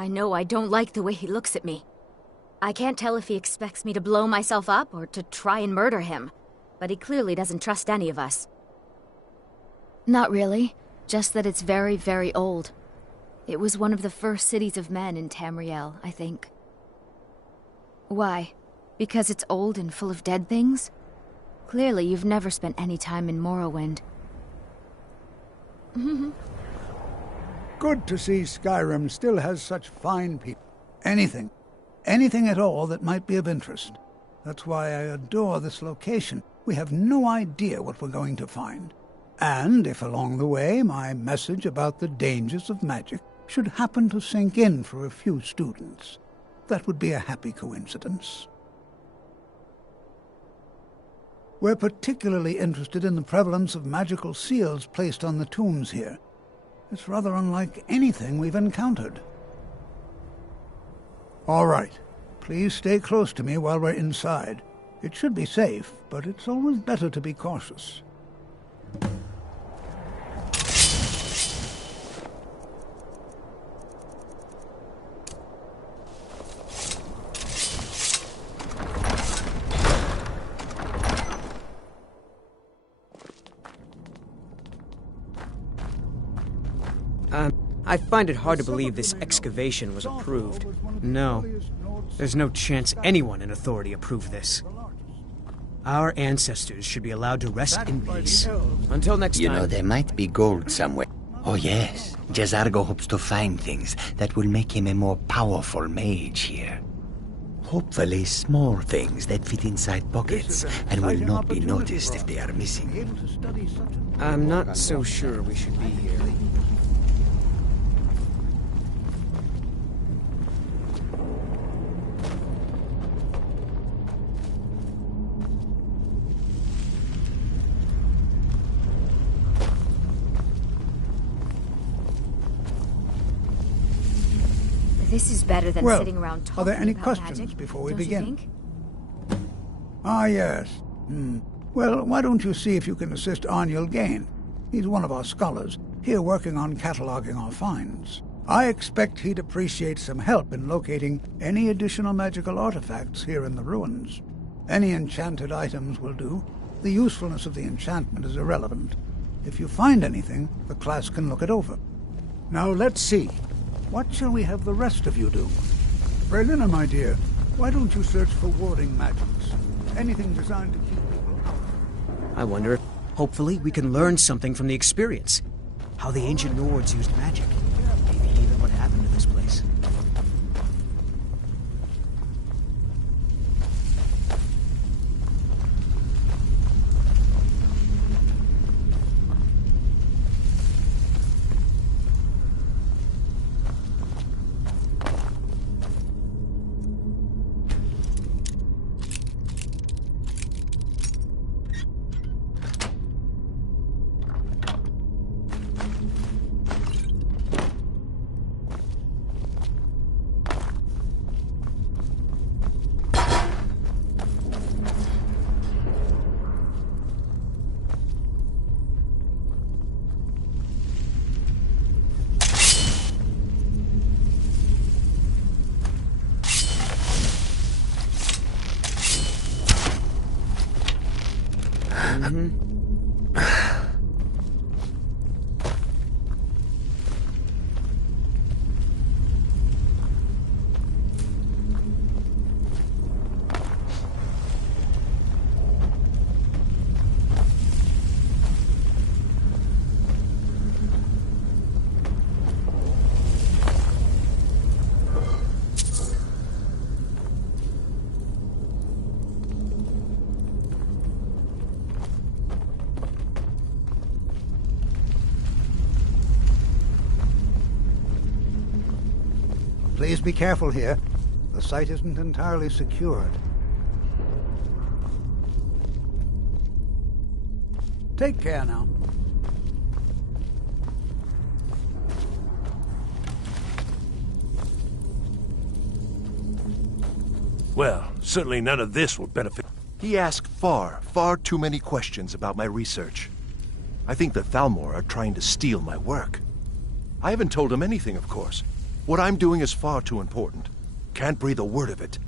I know I don't like the way he looks at me. I can't tell if he expects me to blow myself up or to try and murder him, but he clearly doesn't trust any of us. Not really, just that it's very, very old. It was one of the first cities of men in Tamriel, I think. Why? Because it's old and full of dead things? Clearly you've never spent any time in Morrowind. Good to see Skyrim still has such fine people. Anything at all that might be of interest. That's why I adore this location. We have no idea what we're going to find. And if along the way my message about the dangers of magic should happen to sink in for a few students, that would be a happy coincidence. We're particularly interested in the prevalence of magical seals placed on the tombs here. It's rather unlike anything we've encountered. All right. Please stay close to me while we're inside. It should be safe, but it's always better to be cautious. I find it hard to believe this excavation was approved. No. There's no chance anyone in authority approved this. Our ancestors should be allowed to rest in peace. Until next time... You know, there might be gold somewhere. Oh yes, Jazargo hopes to find things that will make him a more powerful mage here. Hopefully small things that fit inside pockets and will not be noticed if they are missing. I'm not so sure we should be here. This is better than sitting around talking are there any about questions magic, before we don't you begin? think? Ah, yes. Well, why don't you see if you can assist Arniel Gain? He's one of our scholars, here working on cataloging our finds. I expect he'd appreciate some help in locating any additional magical artifacts here in the ruins. Any enchanted items will do. The usefulness of the enchantment is irrelevant. If you find anything, the class can look it over. Now let's see. What shall we have the rest of you do? Braylina, my dear, why don't you search for warding magics? Anything designed to keep people out. I wonder if, hopefully, we can learn something from the experience. How the ancient Nords used magic. Maybe even what happened to this place. Please be careful here. The site isn't entirely secured. Take care now. Well, certainly none of this will benefit. He asked far too many questions about my research. I think the Thalmor are trying to steal my work. I haven't told him anything, of course. What I'm doing is far too important. Can't breathe a word of it.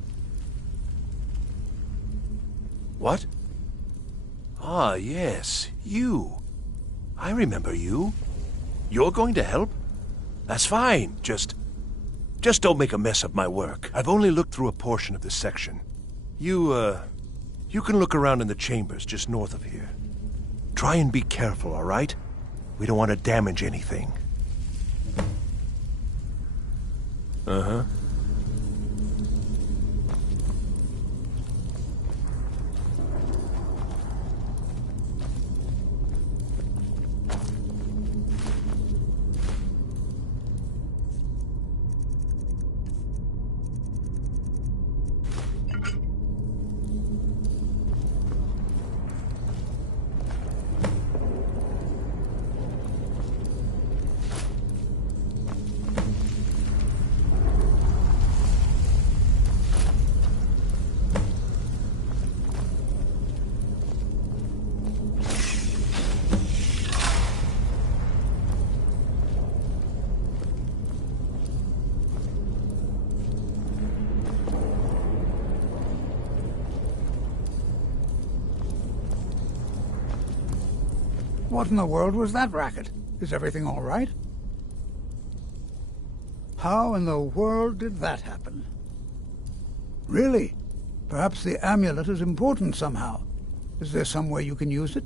What? Ah, yes, you. I remember you. You're going to help? That's fine. Just don't make a mess of my work. I've only looked through a portion of this section. You can look around in the chambers just north of here. Try and be careful, all right? We don't want to damage anything. Uh-huh. What in the world was that racket? Is everything all right? How in the world did that happen? Really? Perhaps the amulet is important somehow. Is there some way you can use it?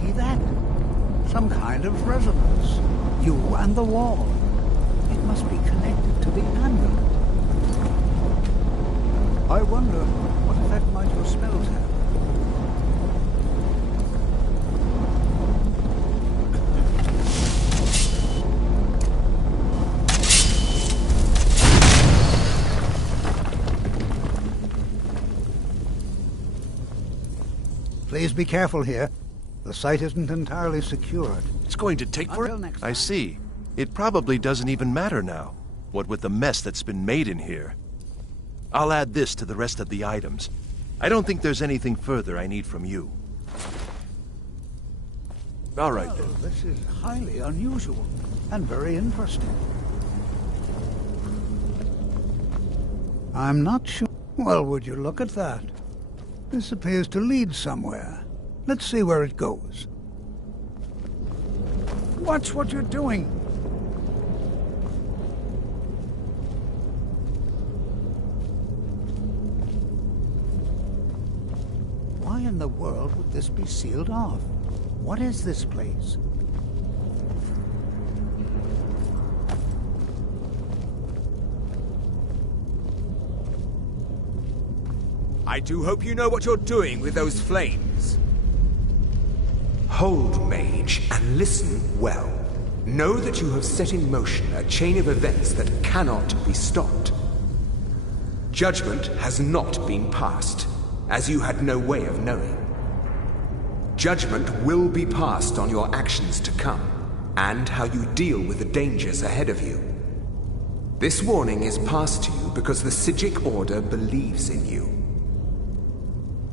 See that? Some kind of resonance. You and the wall. It must be connected to the amulet. I wonder what effect might your spells have. Please be careful here. The site isn't entirely secured. It's going to take Until next time. I see. It probably doesn't even matter now, what with the mess that's been made in here. I'll add this to the rest of the items. I don't think there's anything further I need from you. All right, then. Well, this is highly unusual and very interesting. I'm not sure. Well, would you look at that? This appears to lead somewhere. Let's see where it goes. Watch what you're doing. Why in the world would this be sealed off? What is this place? I do hope you know what you're doing with those flames. Hold, mage, and listen well. Know that you have set in motion a chain of events that cannot be stopped. Judgment has not been passed, as you had no way of knowing. Judgment will be passed on your actions to come, and how you deal with the dangers ahead of you. This warning is passed to you because the Psijic Order believes in you.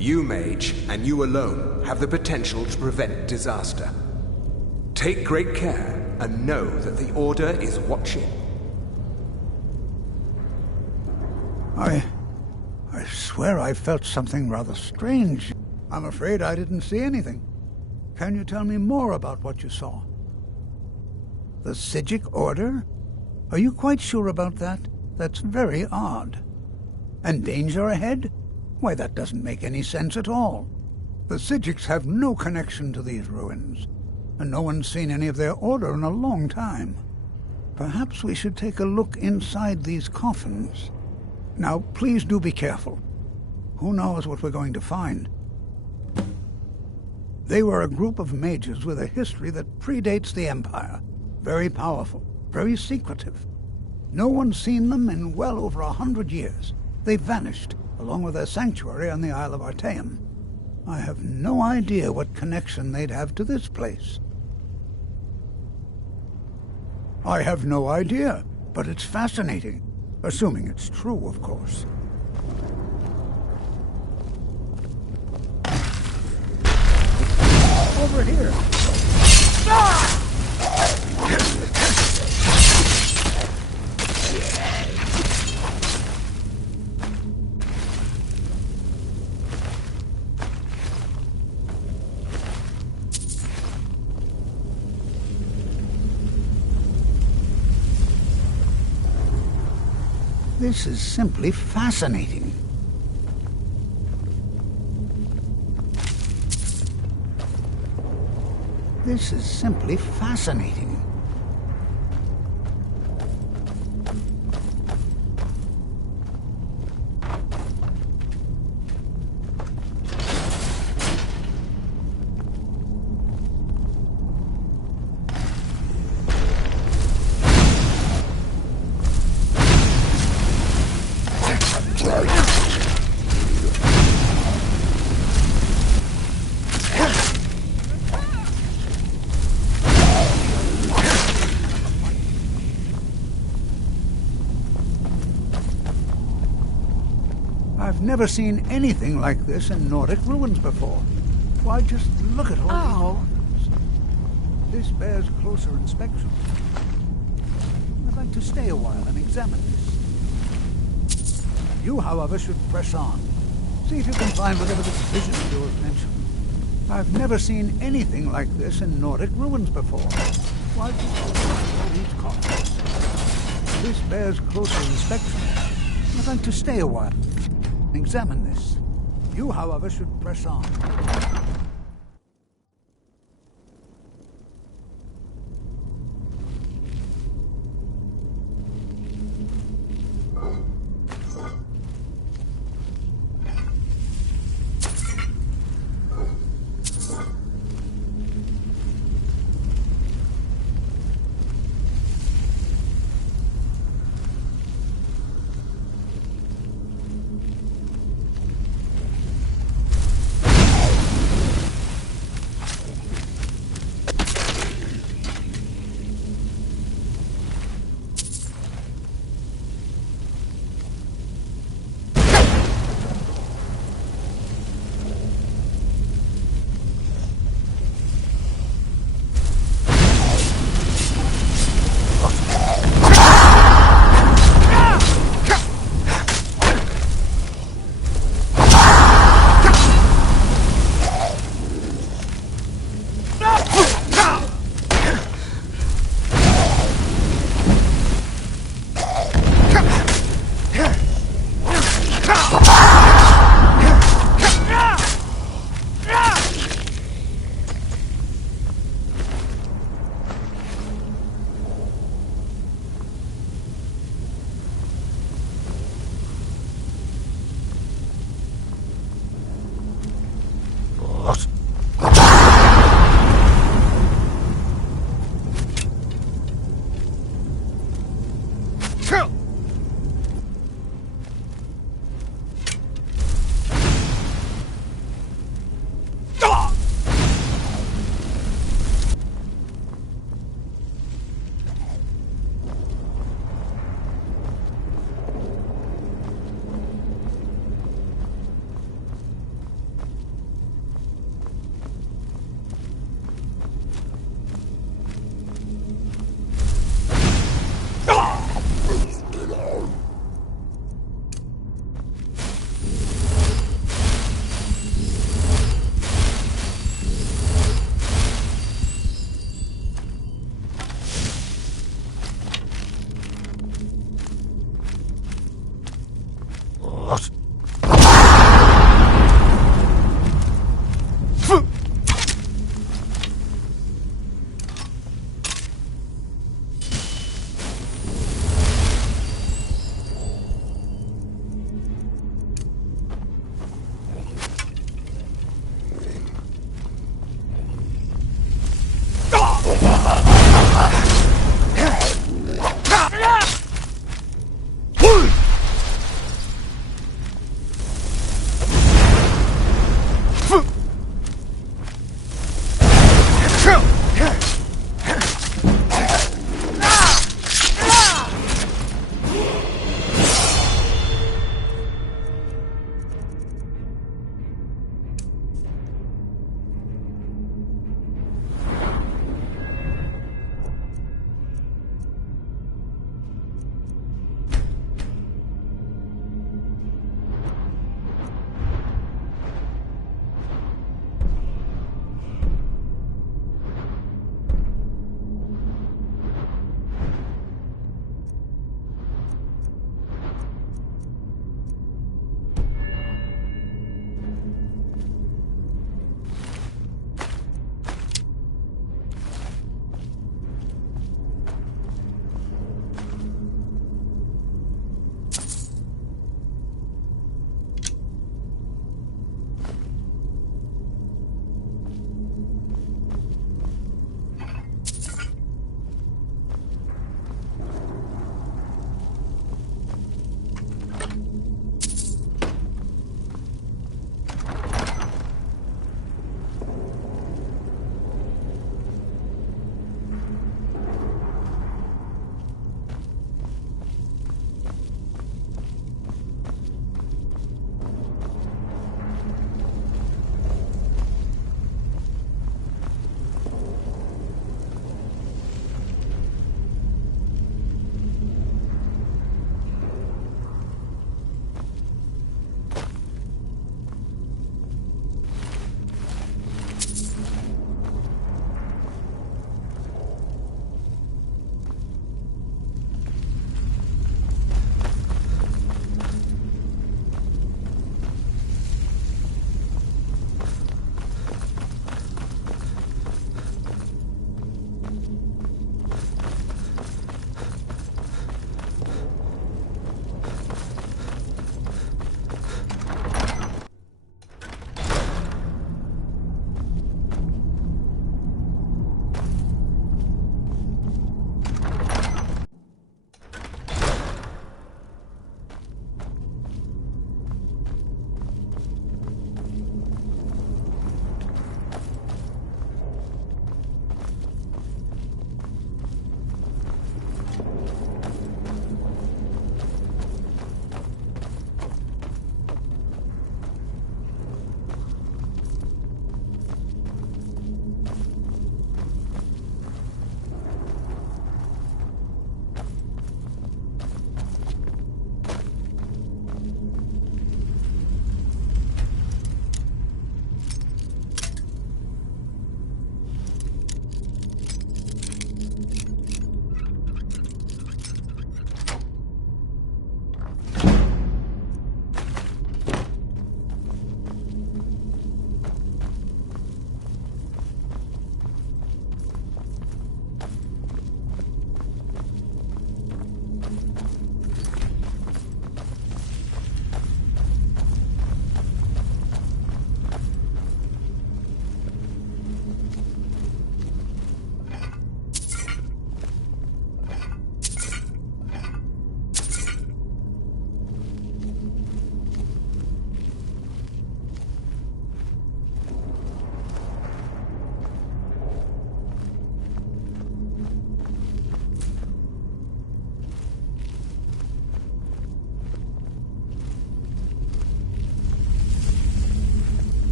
You, mage, and you alone, have the potential to prevent disaster. Take great care, and know that the Order is watching. I swear I felt something rather strange. I'm afraid I didn't see anything. Can you tell me more about what you saw? The Psijic Order? Are you quite sure about that? That's very odd. And danger ahead? Why, that doesn't make any sense at all. The Psijics have no connection to these ruins, and no one's seen any of their order in a long time. Perhaps we should take a look inside these coffins. Now, please do be careful. Who knows what we're going to find? They were a group of mages with a history that predates the Empire. Very powerful, very secretive. No one's seen them in well over 100 years. They vanished, along with their sanctuary on the Isle of Artaeum. I have no idea what connection they'd have to this place. I have no idea, but it's fascinating. Assuming it's true, of course. Over here! This is simply fascinating. This is simply fascinating. I've never seen anything like this in Nordic ruins before. Why, just look at all these buildings. This bears closer inspection. I'd like to stay a while and examine this. You, however, should press on. See if you can find whatever this vision of yours mentioned. I've never seen anything like this in Nordic ruins before. Why, just look at all these columns. This bears closer inspection. I'd like to stay a while. Examine this. You, however, should press on.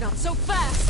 Not so fast!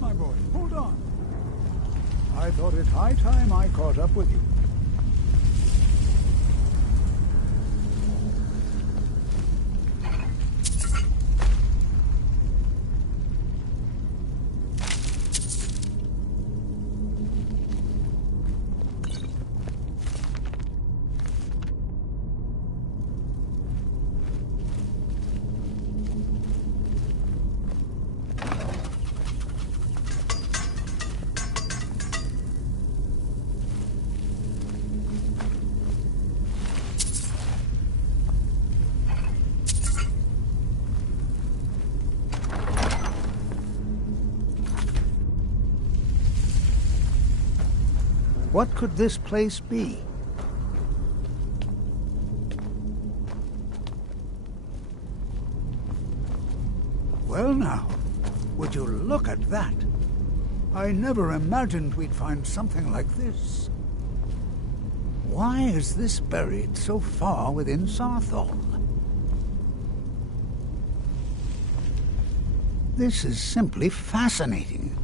My boy, hold on. I thought it high time I caught up with you. What could this place be? Well now, would you look at that? I never imagined we'd find something like this. Why is this buried so far within Sarthol? This is simply fascinating.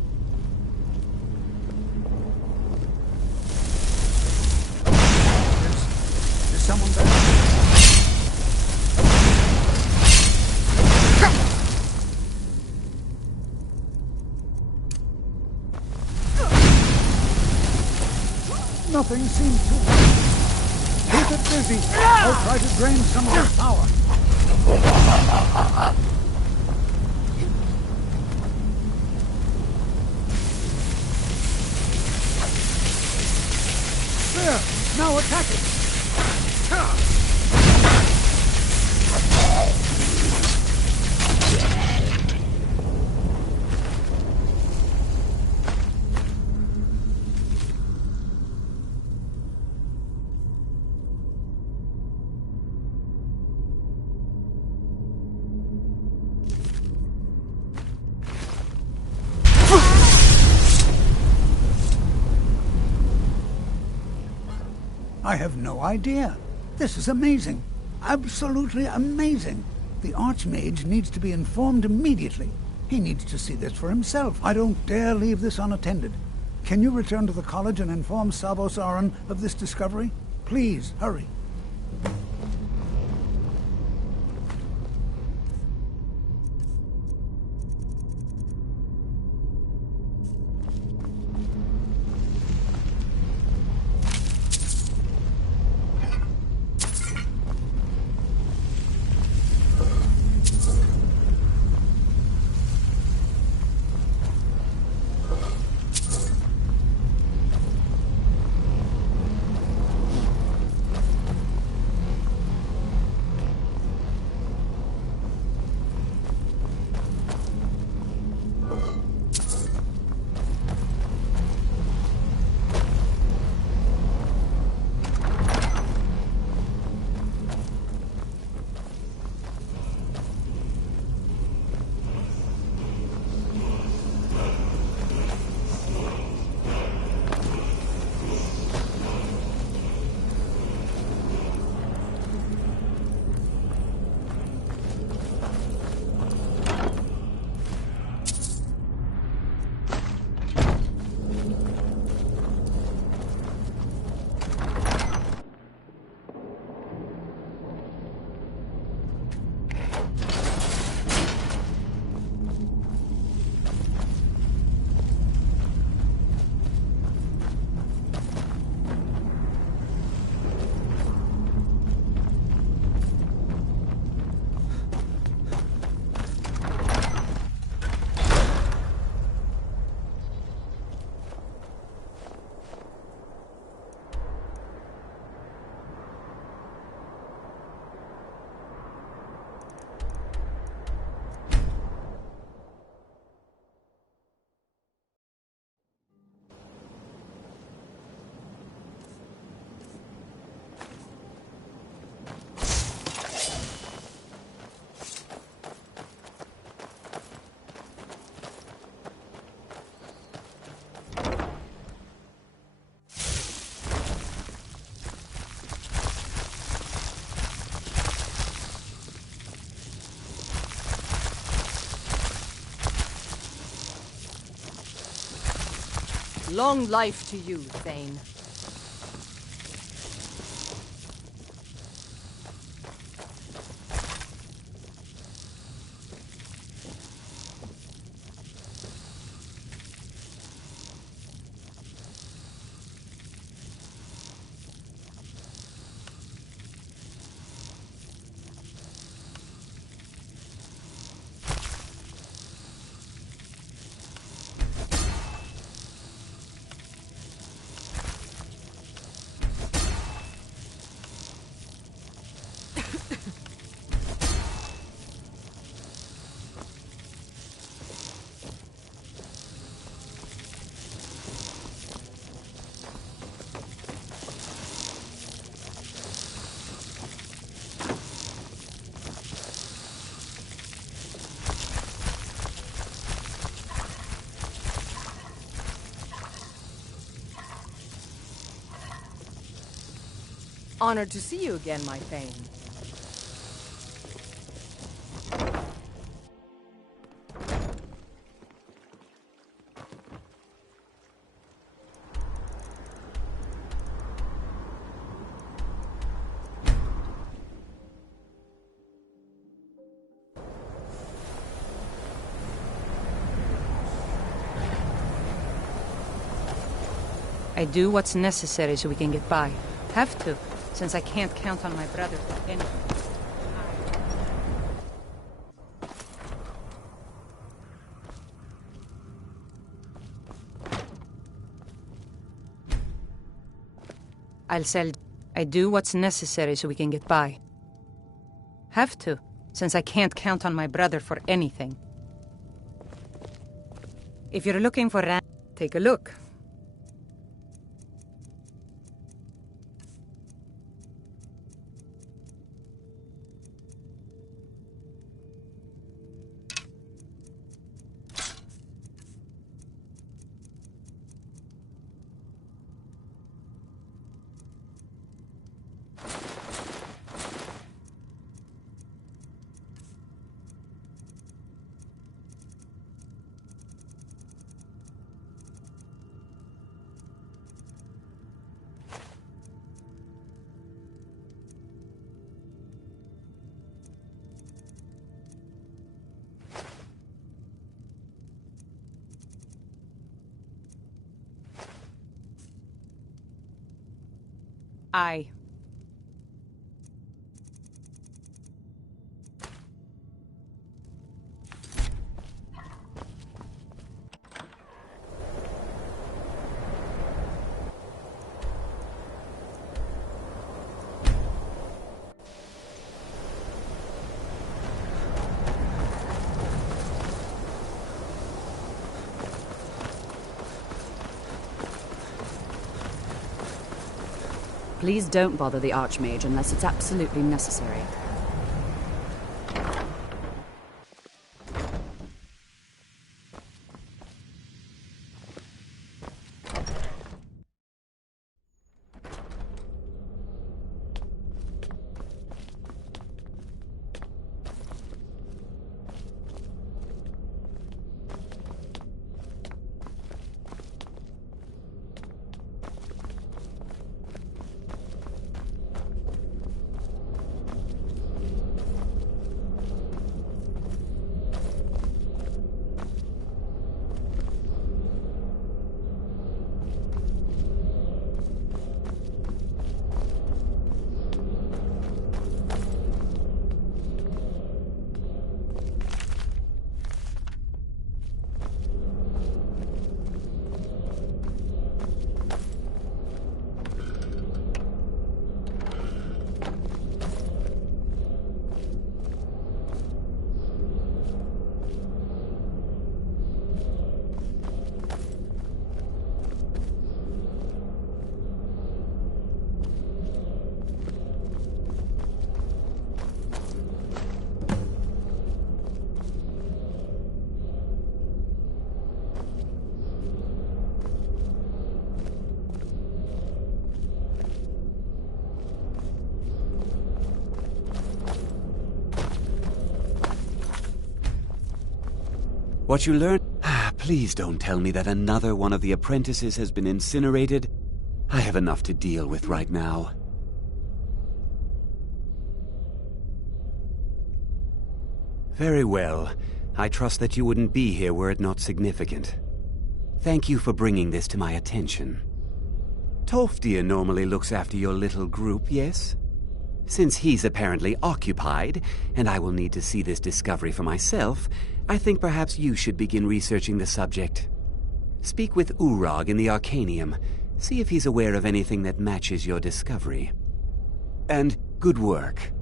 There's someone there. Nothing seems to work. Keep it busy. I'll try to drain some of the power. There! Now attack it! I have no idea. This is amazing. Absolutely amazing. The Archmage needs to be informed immediately. He needs to see this for himself. I don't dare leave this unattended. Can you return to the college and inform Sabos Aran of this discovery? Please, hurry. Long life to you, Thane. Honored to see you again, my Thane. I do what's necessary so we can get by. Have to, since I can't count on my brother for anything. I'll sell. I do what's necessary so we can get by. Have to, since I can't count on my brother for anything. If you're looking for take a look. Aye. Please don't bother the Archmage unless it's absolutely necessary. What you learned? Please don't tell me that another one of the apprentices has been incinerated. I have enough to deal with right now. Very well. I trust that you wouldn't be here were it not significant. Thank you for bringing this to my attention. Tolfdir normally looks after your little group, yes? Since he's apparently occupied, and I will need to see this discovery for myself, I think perhaps you should begin researching the subject. Speak with Urag in the Arcanium. See if he's aware of anything that matches your discovery. And good work.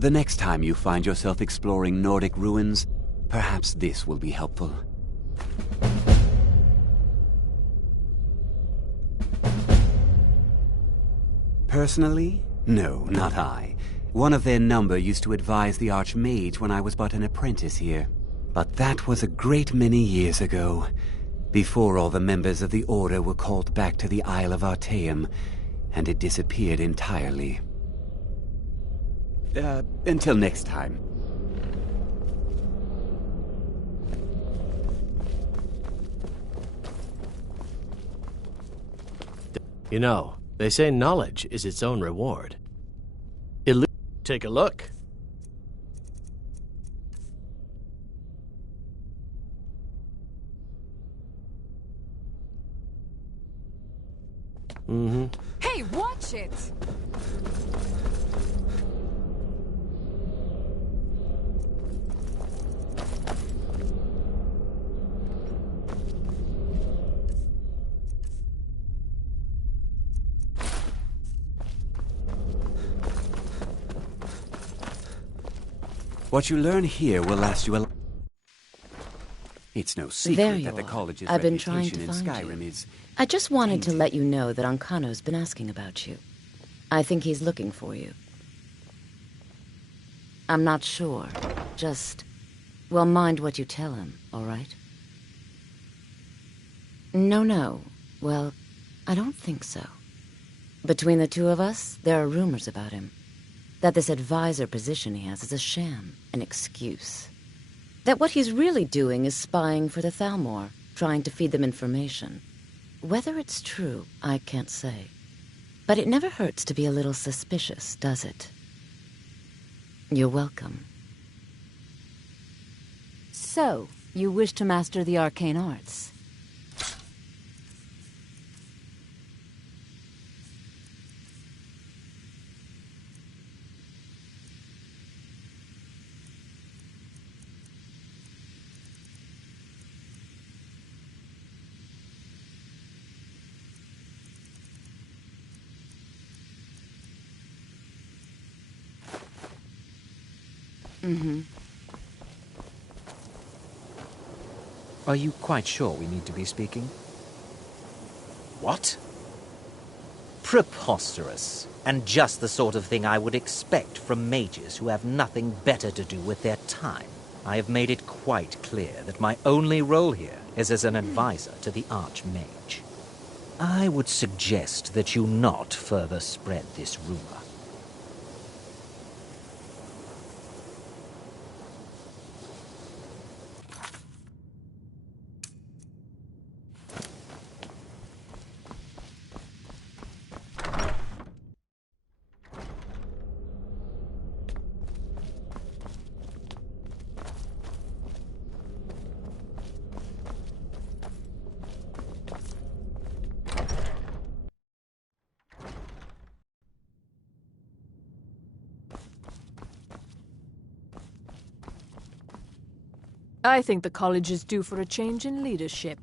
The next time you find yourself exploring Nordic ruins, perhaps this will be helpful. Personally? No, not I. One of their number used to advise the Archmage when I was but an apprentice here. But that was a great many years ago, before all the members of the Order were called back to the Isle of Artaeum, and it disappeared entirely. Until next time. You know, they say knowledge is its own reward. Take a look. Hey, watch it! What you learn here will last you a... It's no secret that the college's I've been trying to reputation in find Skyrim you. is... I just wanted to let you know that Ancano's been asking about you. I think he's looking for you. I'm not sure. Just, well, mind what you tell him, all right? No. Well, I don't think so. Between the two of us, there are rumors about him. That this advisor position he has is a sham, an excuse. That what he's really doing is spying for the Thalmor, trying to feed them information. Whether it's true, I can't say. But it never hurts to be a little suspicious, does it? You're welcome. So, you wish to master the arcane arts? Mm-hmm. Are you quite sure we need to be speaking? What? Preposterous. And just the sort of thing I would expect from mages who have nothing better to do with their time. I have made it quite clear that my only role here is as an advisor to the Archmage. I would suggest that you not further spread this rumor. I think the college is due for a change in leadership.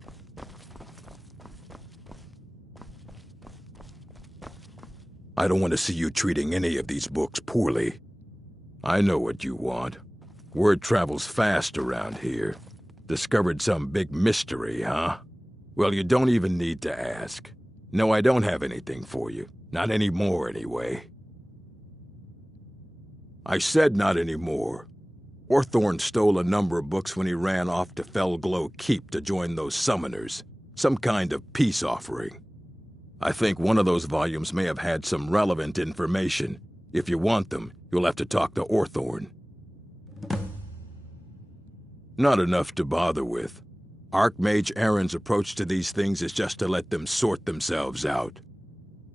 I don't want to see you treating any of these books poorly. I know what you want. Word travels fast around here. Discovered some big mystery, huh? Well, you don't even need to ask. No, I don't have anything for you. Not anymore, anyway. I said not anymore. Orthorn stole a number of books when he ran off to Felglow Keep to join those summoners. Some kind of peace offering. I think one of those volumes may have had some relevant information. If you want them, you'll have to talk to Orthorn. Not enough to bother with. Archmage Aaron's approach to these things is just to let them sort themselves out.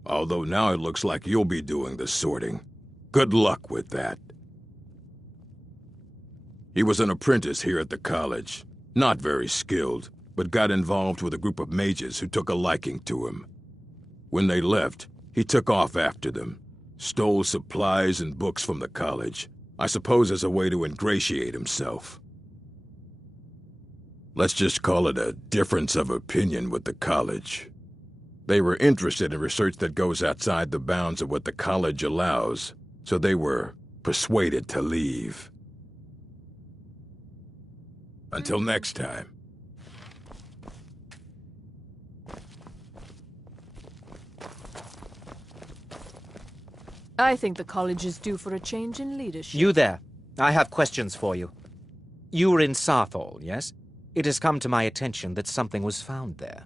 Although now it looks like you'll be doing the sorting. Good luck with that. He was an apprentice here at the college. Not very skilled, but got involved with a group of mages who took a liking to him. When they left, he took off after them. Stole supplies and books from the college. I suppose as a way to ingratiate himself. Let's just call it a difference of opinion with the college. They were interested in research that goes outside the bounds of what the college allows, so they were persuaded to leave. Until next time. I think the college is due for a change in leadership. You there. I have questions for you. You were in Sarthal, yes? It has come to my attention that something was found there.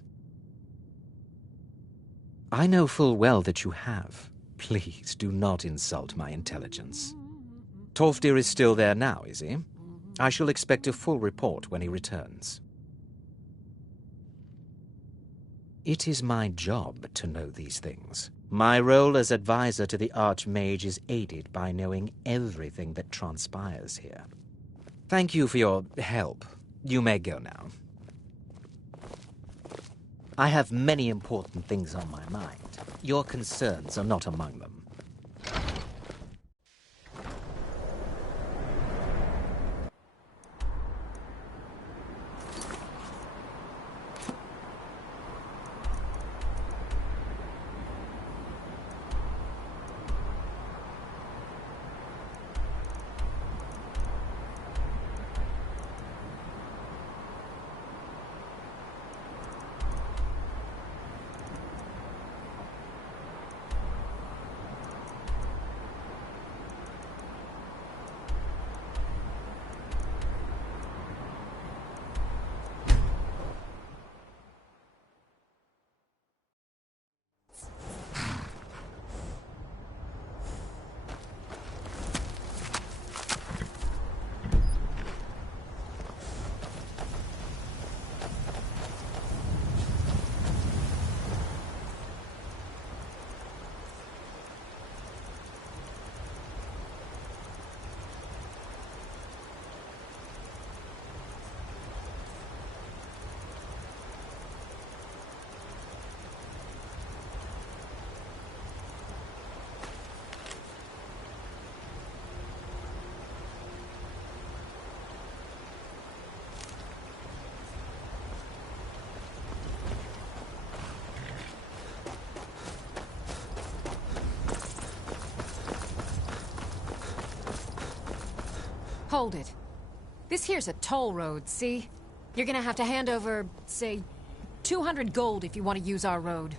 I know full well that you have. Please do not insult my intelligence. Tolfdir is still there now, is he? I shall expect a full report when he returns. It is my job to know these things. My role as advisor to the Archmage is aided by knowing everything that transpires here. Thank you for your help. You may go now. I have many important things on my mind. Your concerns are not among them. Hold it. This here's a toll road, see? You're gonna have to hand over, say, 200 gold if you want to use our road.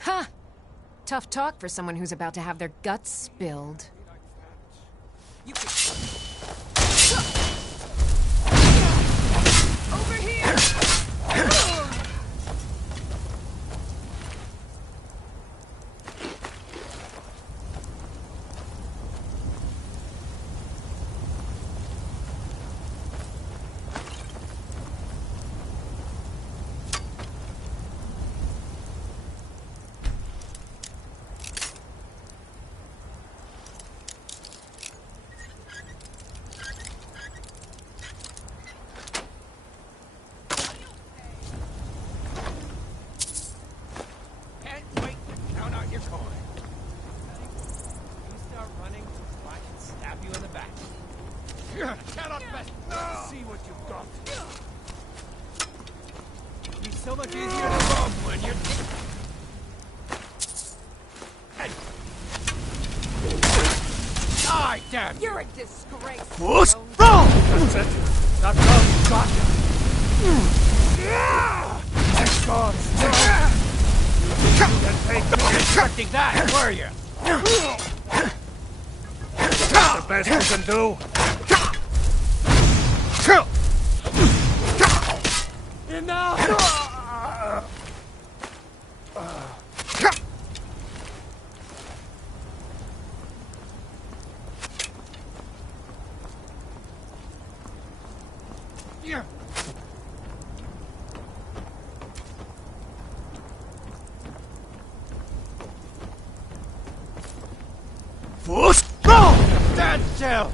Ha! Tough talk for someone who's about to have their guts spilled. Over here! You're a disgrace. What's wrong? That's it. That's how you got you. Thank God. You didn't take me expecting that, were you? That's the best you can do. Enough! What's wrong? Stand still!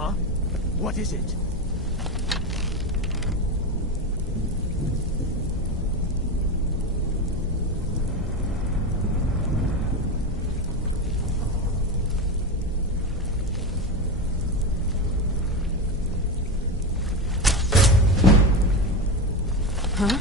Huh? What is it? Huh?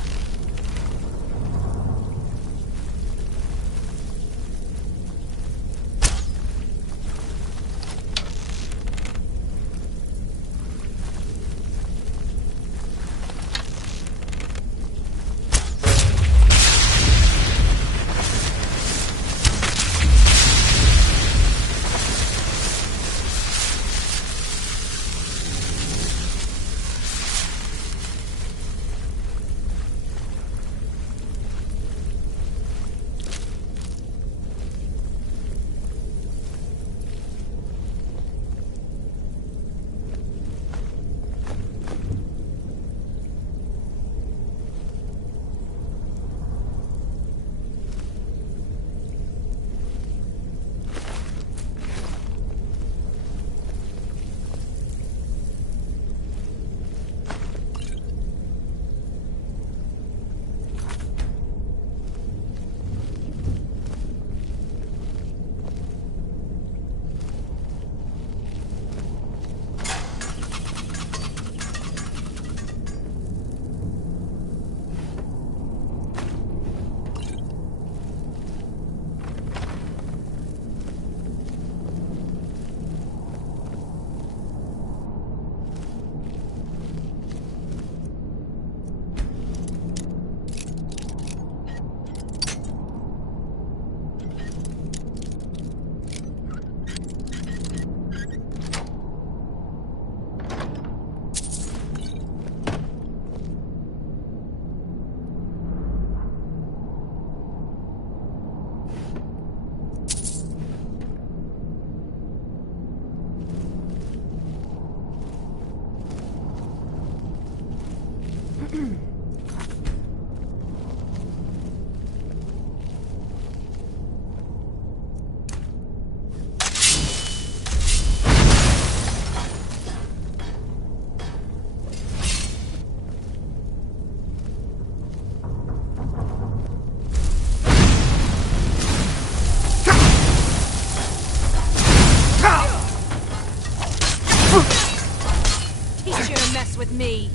With me.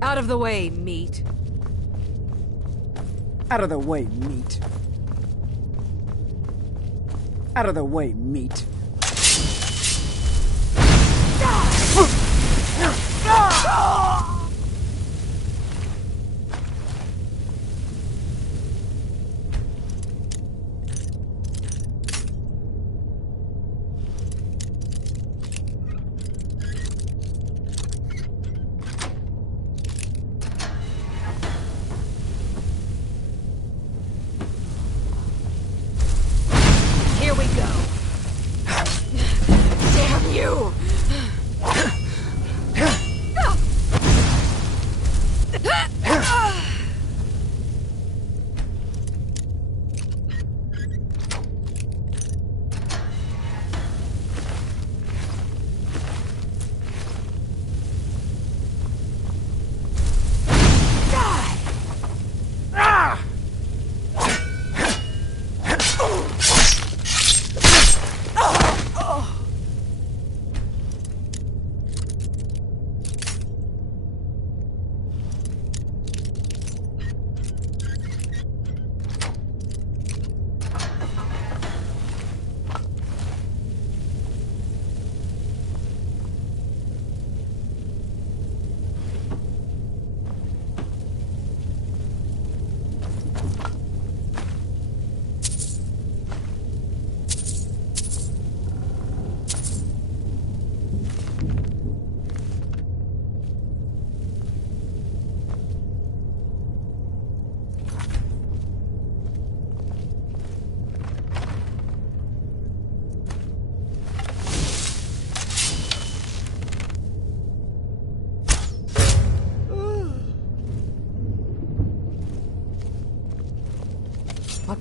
Out of the way, meat. Out of the way, meat. Out of the way, meat. Here we go. Damn you!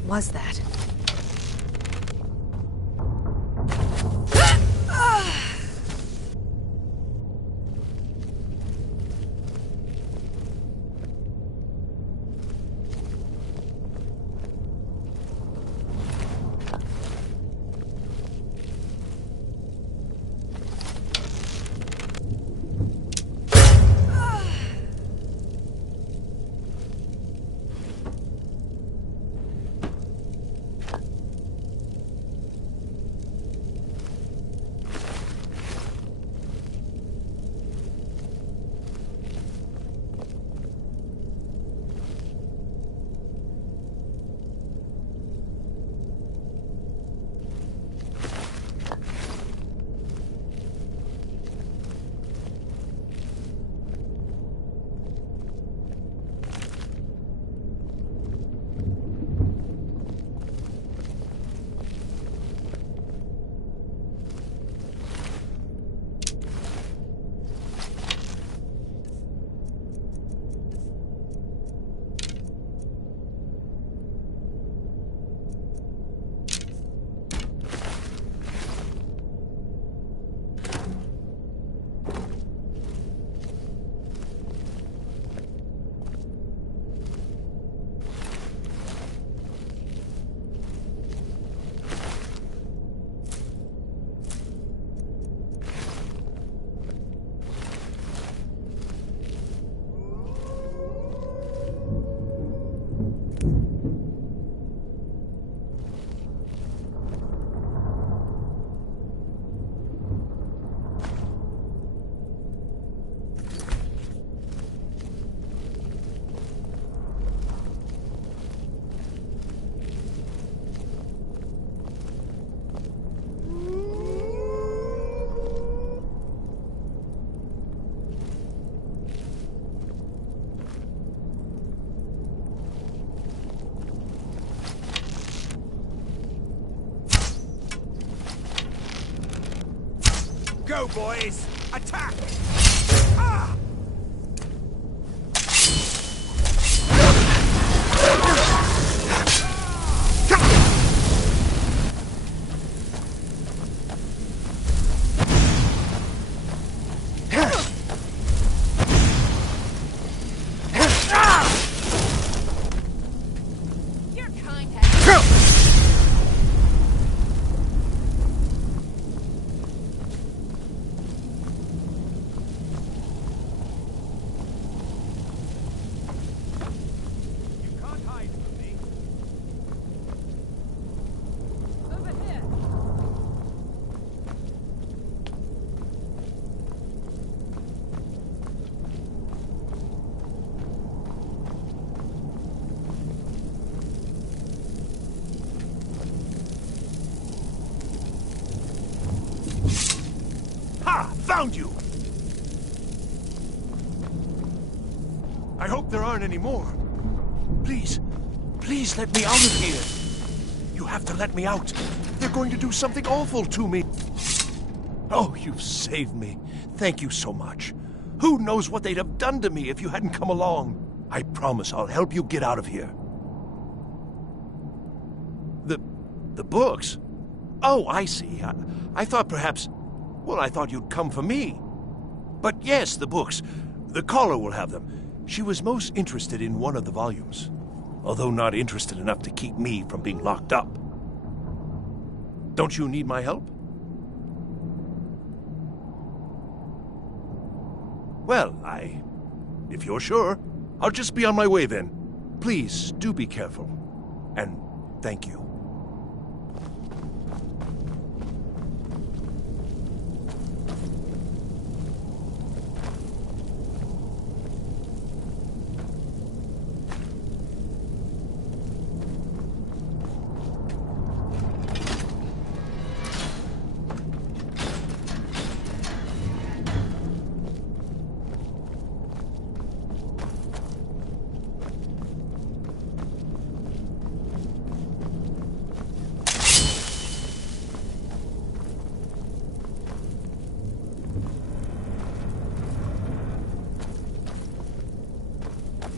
was that? Go, boys! Attack! Ah! Found you! I hope there aren't any more. Please, please let me out of here. You have to let me out. They're going to do something awful to me. Oh, you've saved me. Thank you so much. Who knows what they'd have done to me if you hadn't come along? I promise I'll help you get out of here. The books? Oh, I see. I thought perhaps... Well, I thought you'd come for me. But yes, the books. The caller will have them. She was most interested in one of the volumes, although not interested enough to keep me from being locked up. Don't you need my help? Well, if you're sure, I'll just be on my way then. Please, do be careful. And thank you.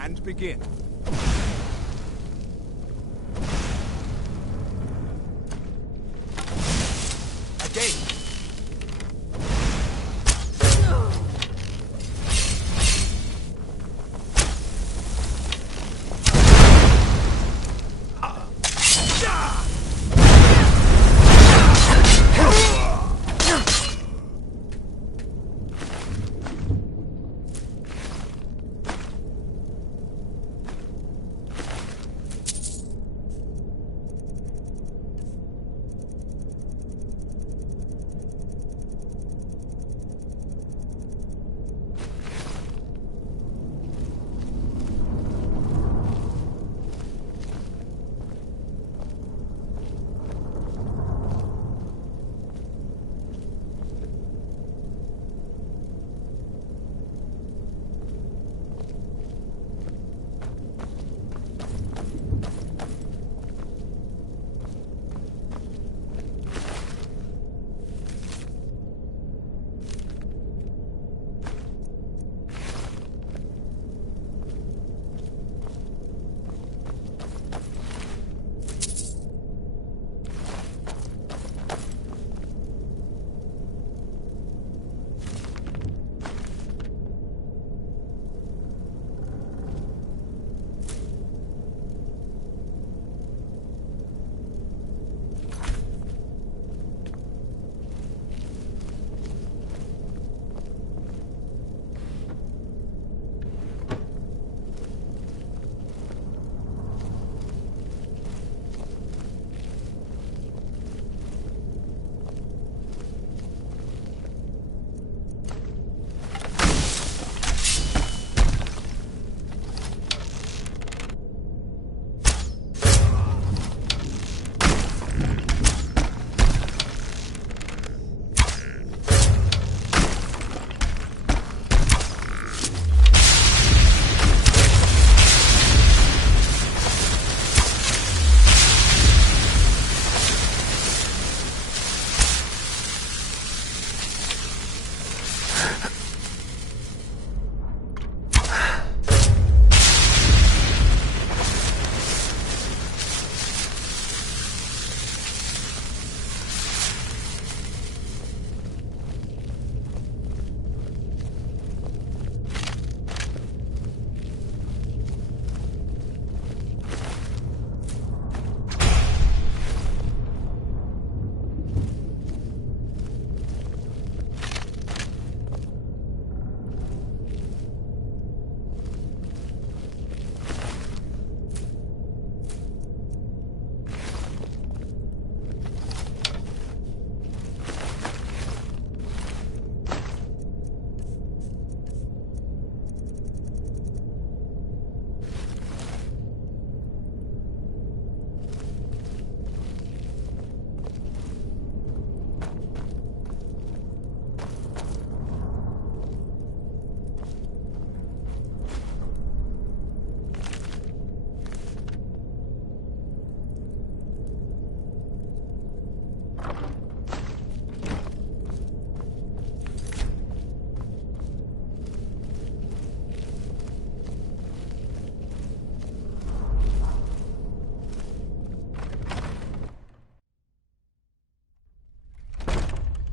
And begin.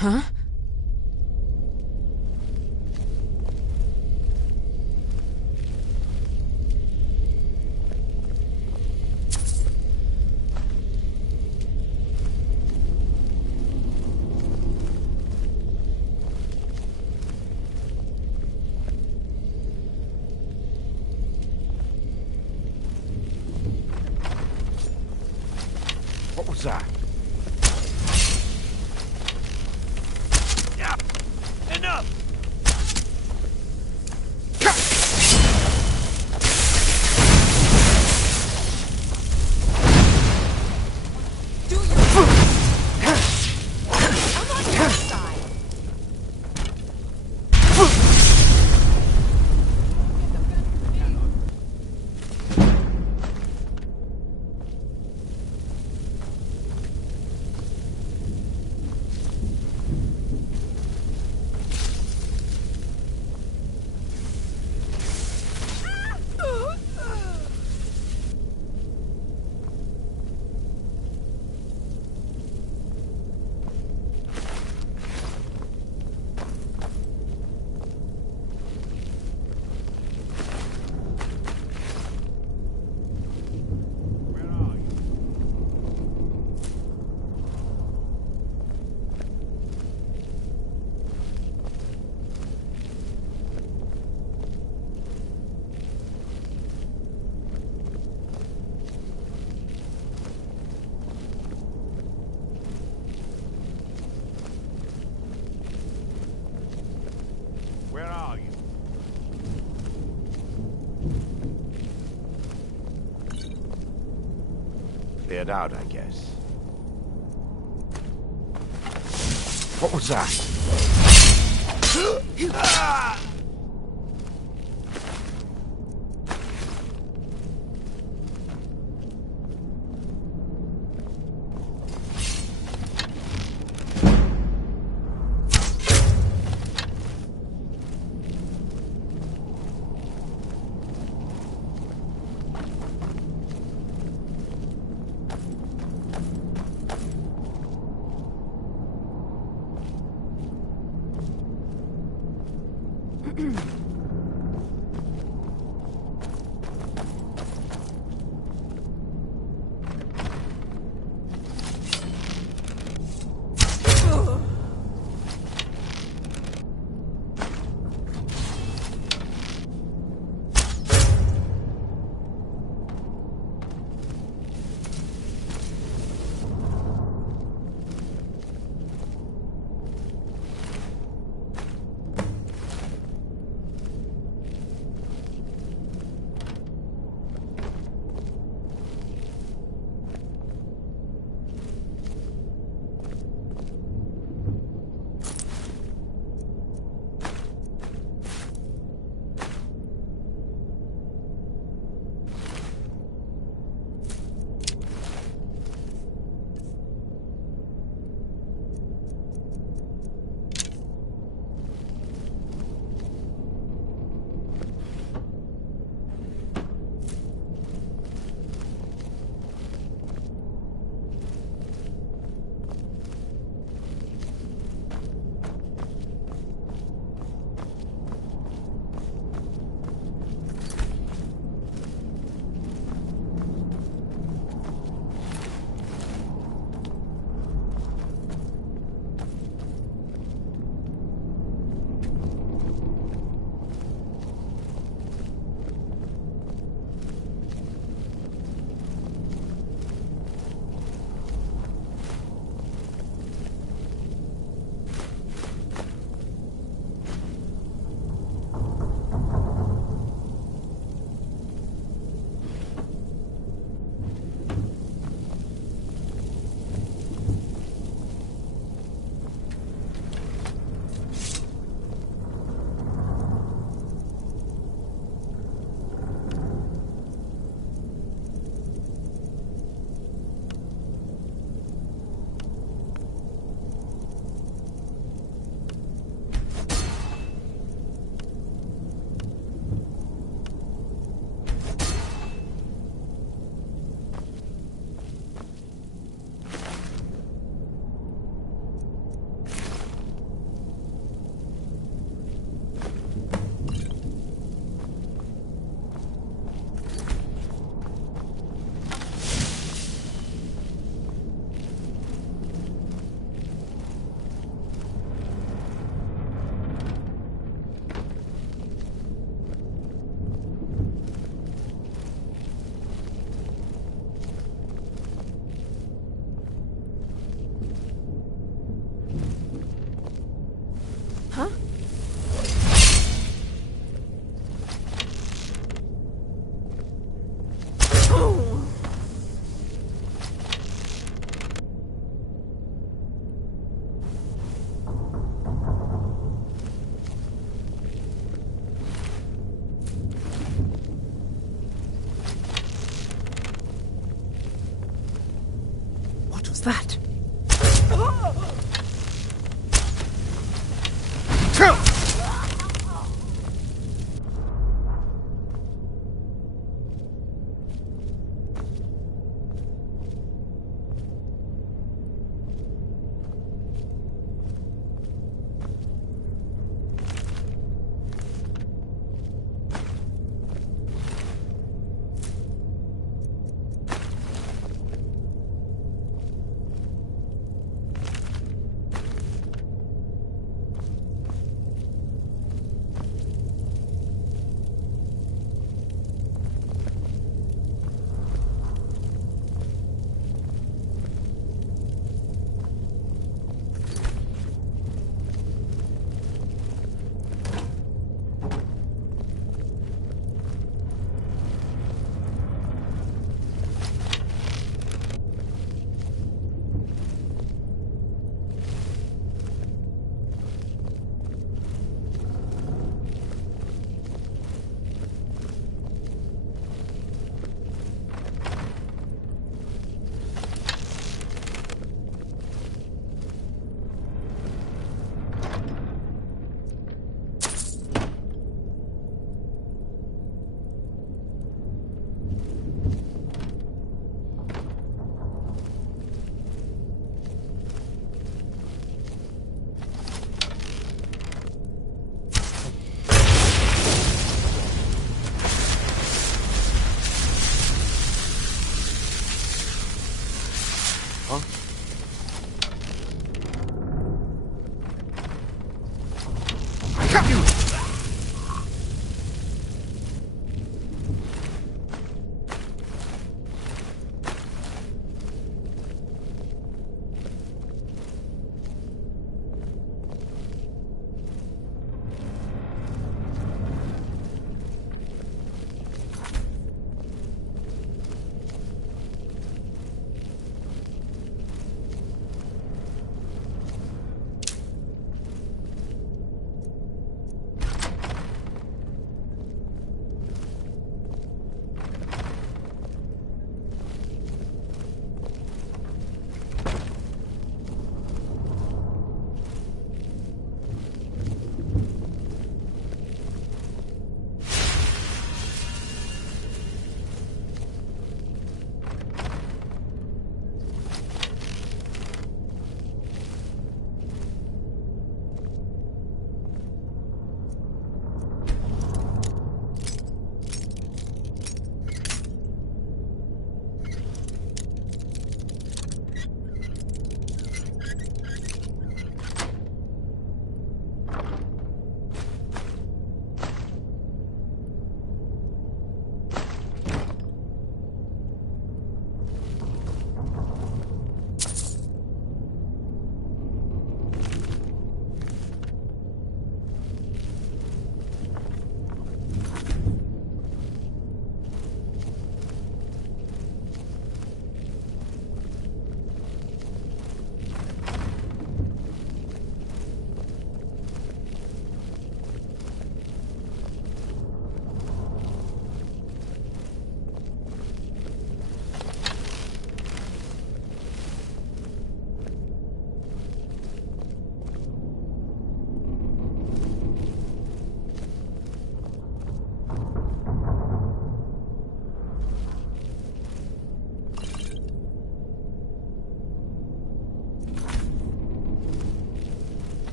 Huh? What was that? Yeah. Enough! Where are you? Cleared out, I guess. What was that? What's that?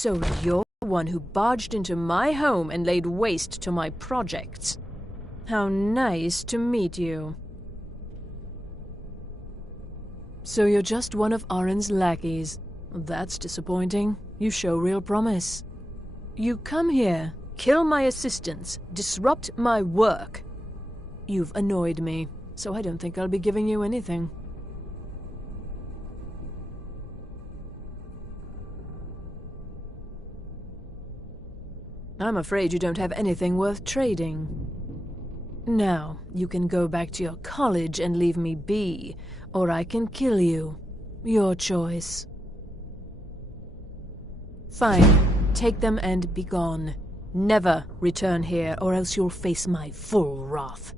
So you're the one who barged into my home and laid waste to my projects. How nice to meet you. So you're just one of Arin's lackeys. That's disappointing. You show real promise. You come here, kill my assistants, disrupt my work. You've annoyed me, so I don't think I'll be giving you anything. I'm afraid you don't have anything worth trading. Now, you can go back to your college and leave me be, or I can kill you. Your choice. Fine. Take them and be gone. Never return here, or else you'll face my full wrath.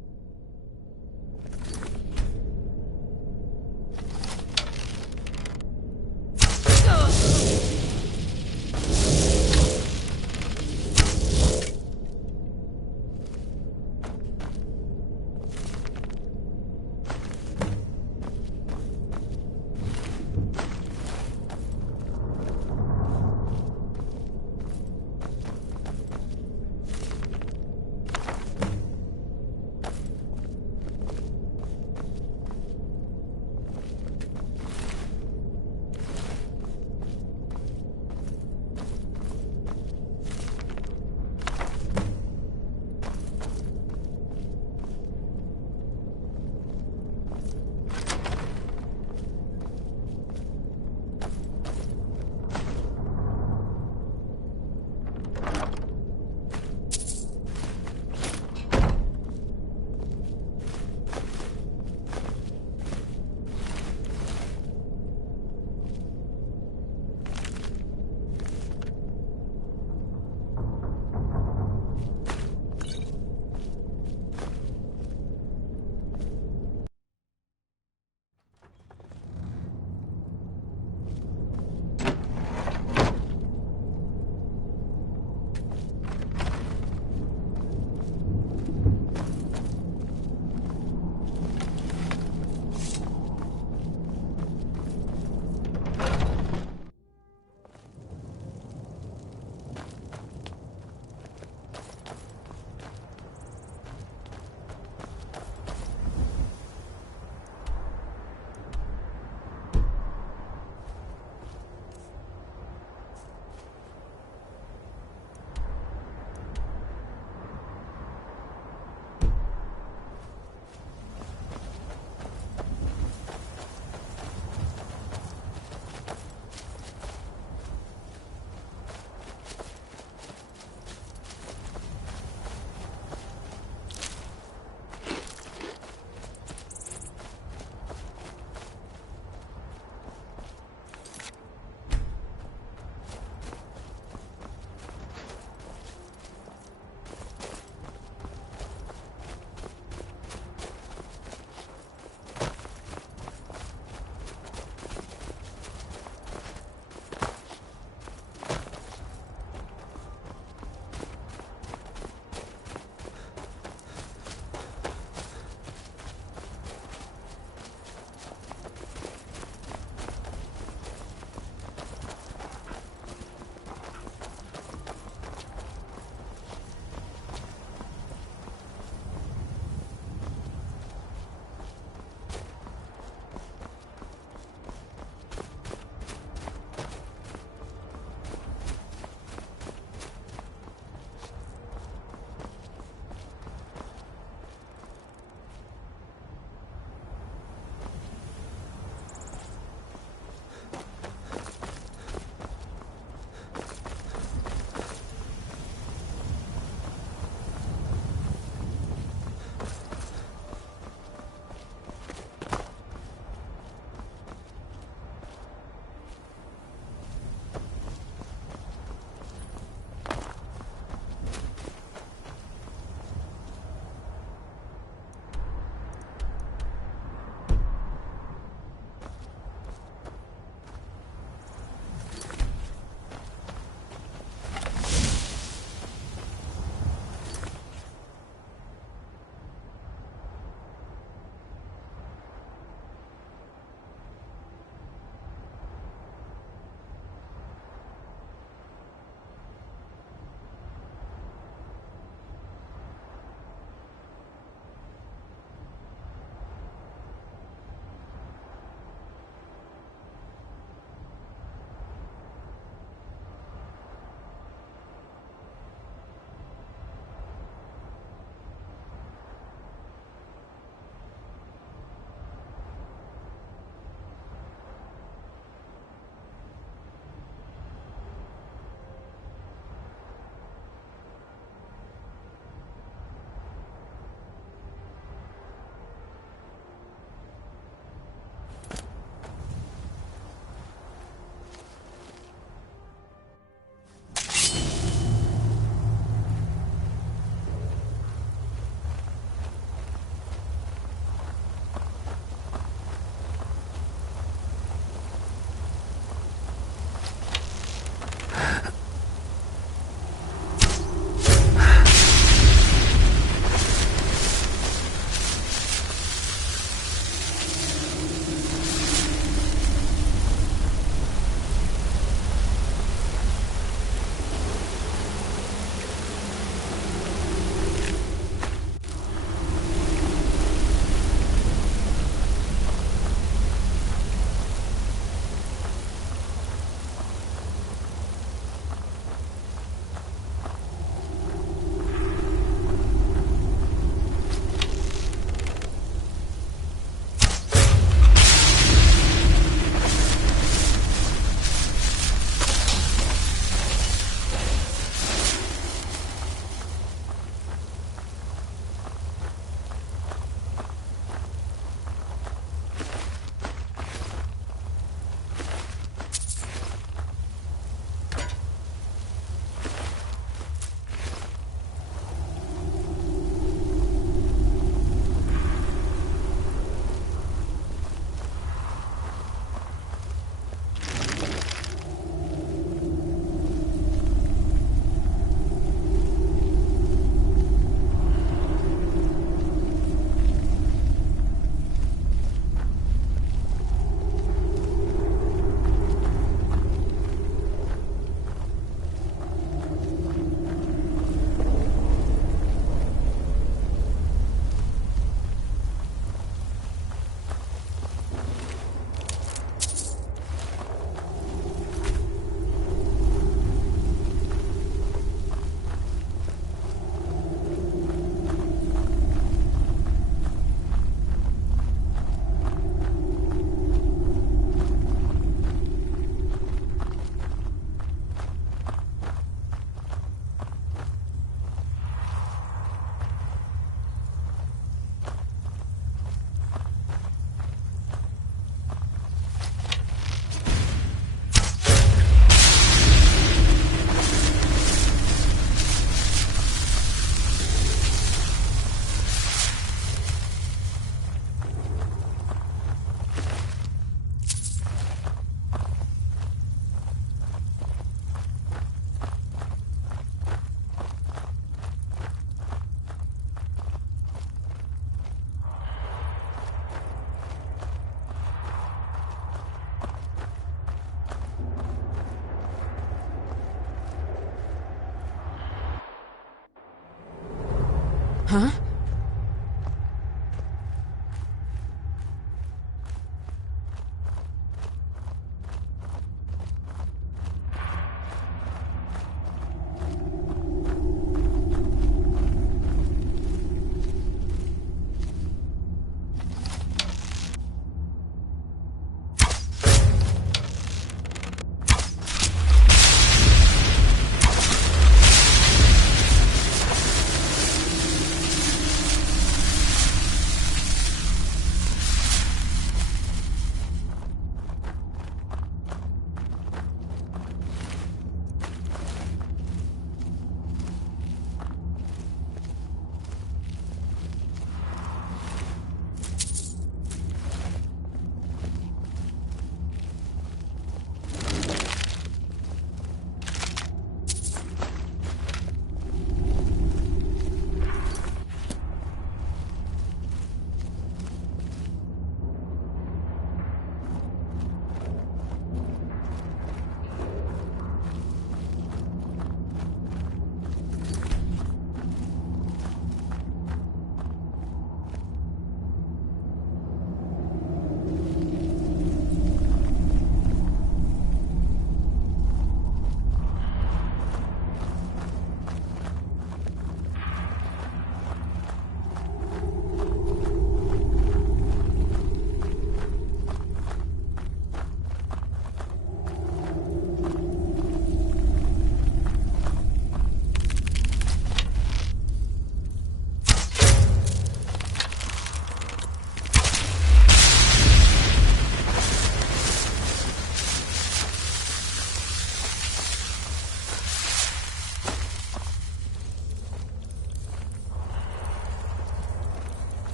Huh?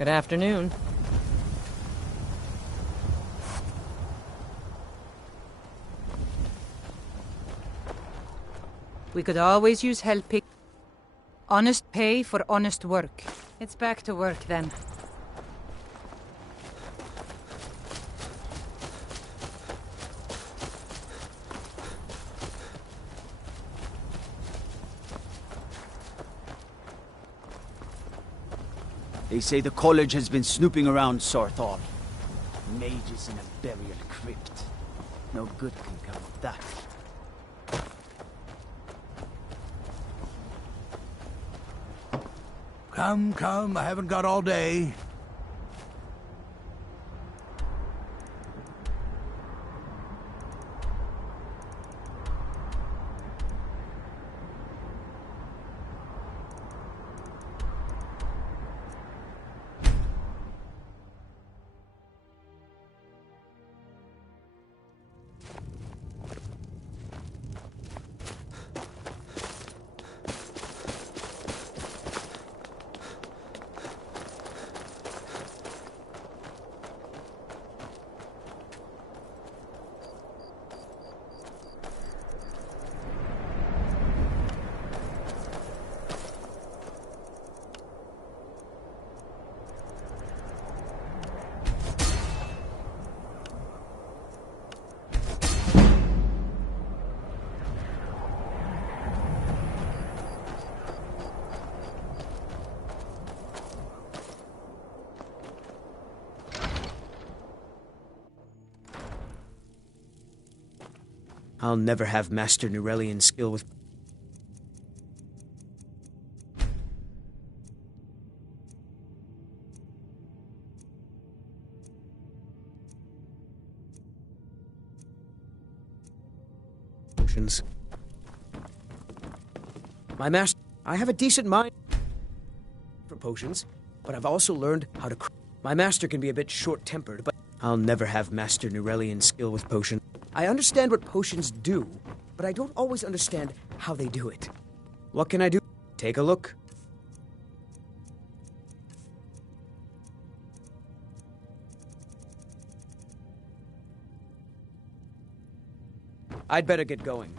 Good afternoon. We could always use help pick. Honest pay for honest work. It's back to work then. They say the college has been snooping around Sorthal. Mages in a burial crypt. No good can come of that. Come, I haven't got all day. I'll never have Master Nurelian skill with... potions. My master... I have a decent mind for potions, but I've also learned how to... My master can be a bit short-tempered, but... I'll never have Master Nurelian skill with potions. I understand what potions do, but I don't always understand how they do it. What can I do? Take a look. I'd better get going.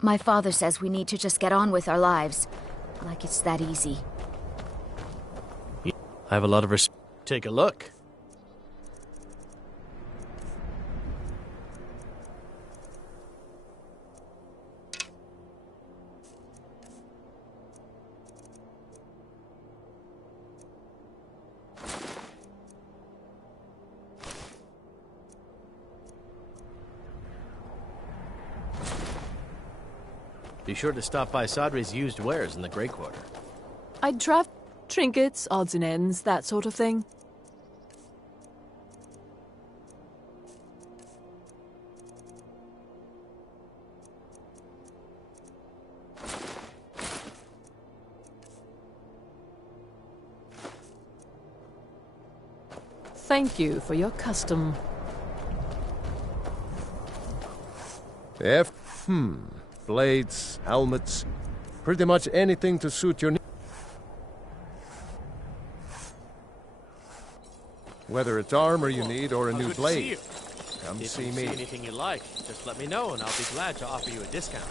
My father says we need to just get on with our lives. Like it's that easy. I have a lot of respect. Take a look. Be sure to stop by Sadri's used wares in the Grey Quarter. I'd draft trinkets, odds and ends, that sort of thing. Thank you for your custom. Blades, helmets, pretty much anything to suit your needs. Whether it's armor you need or a new blade, come see me. If you see anything you like, just let me know and I'll be glad to offer you a discount.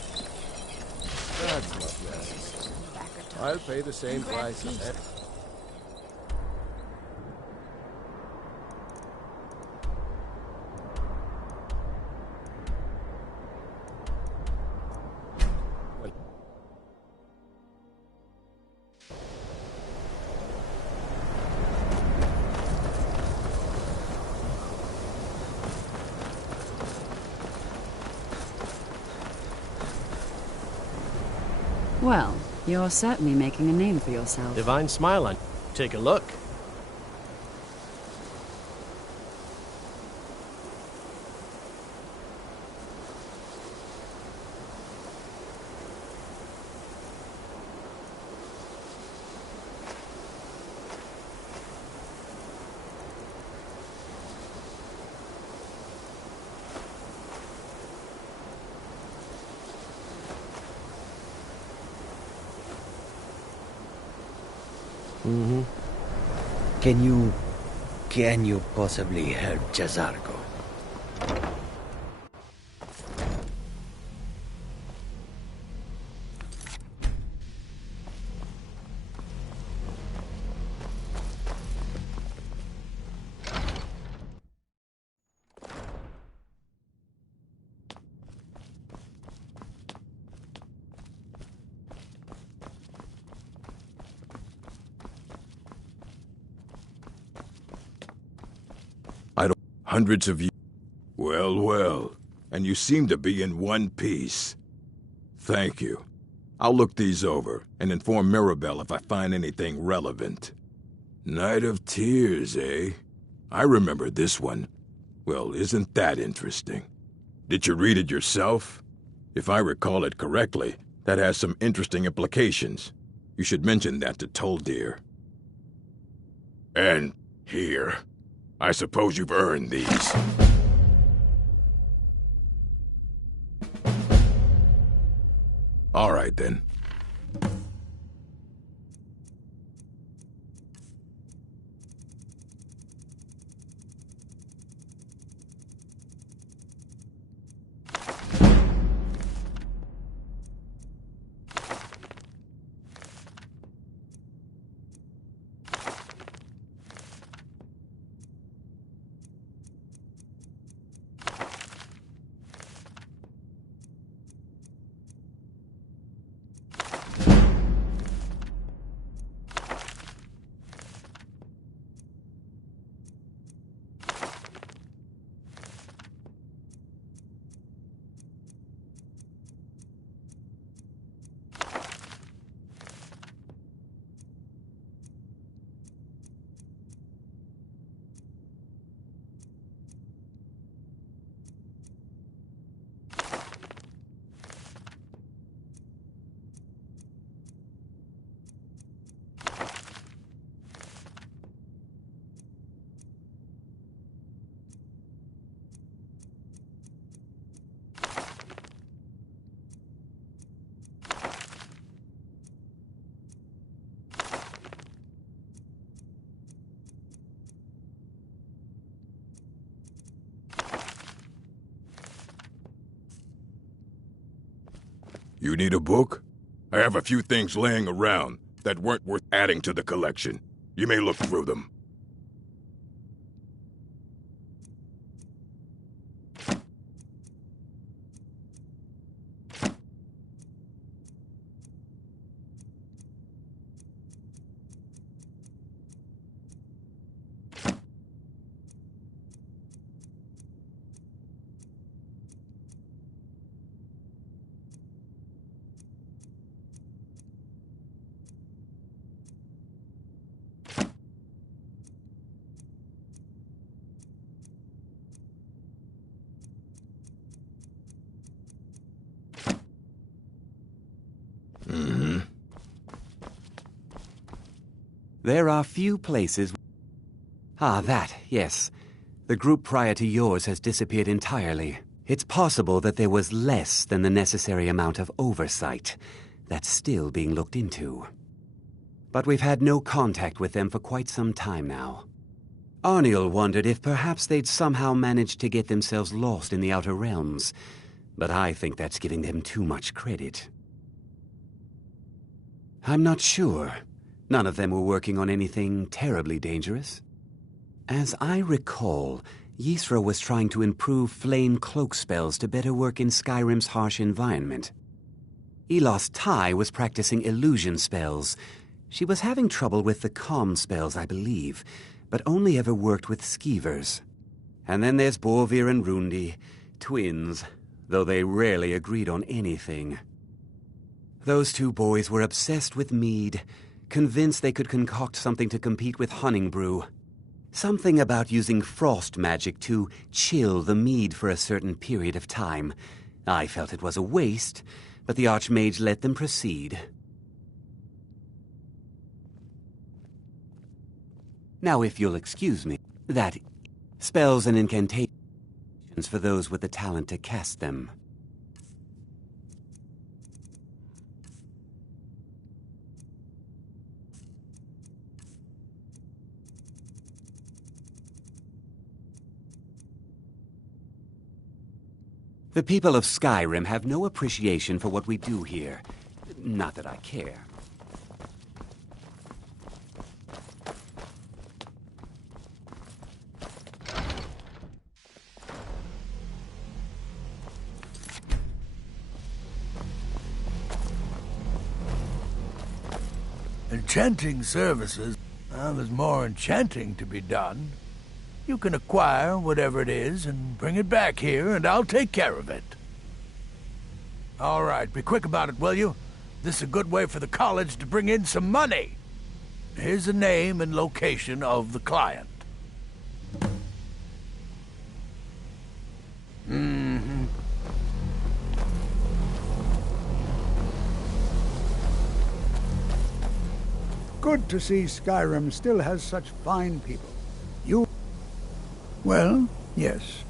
That's not necessary. I'll pay the same price as... Well, you're certainly making a name for yourself. Divine smile on you. Take a look. Mm-hmm. Can you possibly help Jazargo? Hundreds of you. Well, well. And you seem to be in one piece. Thank you. I'll look these over and inform Mirabelle if I find anything relevant. Night of Tears, eh? I remember this one. Well, isn't that interesting? Did you read it yourself? If I recall it correctly, that has some interesting implications. You should mention that to Toldir. And here. I suppose you've earned these. All right, then. You need a book? I have a few things laying around that weren't worth adding to the collection. You may look through them. There are few places... Ah, that, yes. The group prior to yours has disappeared entirely. It's possible that there was less than the necessary amount of oversight. That's still being looked into. But we've had no contact with them for quite some time now. Arniel wondered if perhaps they'd somehow managed to get themselves lost in the Outer Realms, but I think that's giving them too much credit. I'm not sure. None of them were working on anything terribly dangerous. As I recall, Ysra was trying to improve flame cloak spells to better work in Skyrim's harsh environment. Elos Tai was practicing illusion spells. She was having trouble with the calm spells, I believe, but only ever worked with skeevers. And then there's Borvir and Rundi, twins, though they rarely agreed on anything. Those two boys were obsessed with mead, convinced they could concoct something to compete with Honningbrew. Something about using frost magic to chill the mead for a certain period of time. I felt it was a waste, but the Archmage let them proceed. Now, if you'll excuse me, that spells and incantations for those with the talent to cast them. The people of Skyrim have no appreciation for what we do here. Not that I care. Enchanting services. There's more enchanting to be done. You can acquire whatever it is and bring it back here, and I'll take care of it. All right, be quick about it, will you? This is a good way for the college to bring in some money. Here's the name and location of the client. Mm-hmm. Good to see Skyrim still has such fine people. You... Well, yes.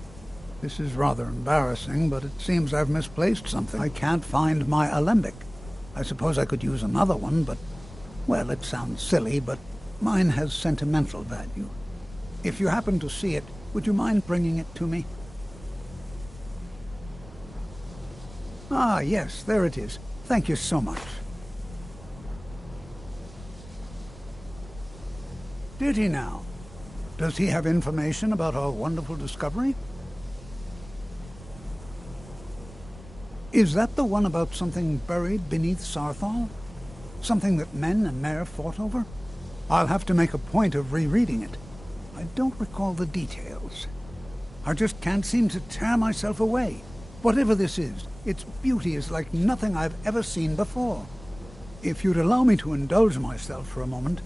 This is rather embarrassing, but it seems I've misplaced something. I can't find my alembic. I suppose I could use another one, but... Well, it sounds silly, but mine has sentimental value. If you happen to see it, would you mind bringing it to me? Ah, yes, there it is. Thank you so much. Did he now? Does he have information about our wonderful discovery? Is that the one about something buried beneath Sarthal? Something that men and Mare fought over? I'll have to make a point of rereading it. I don't recall the details. I just can't seem to tear myself away. Whatever this is, its beauty is like nothing I've ever seen before. If you'd allow me to indulge myself for a moment,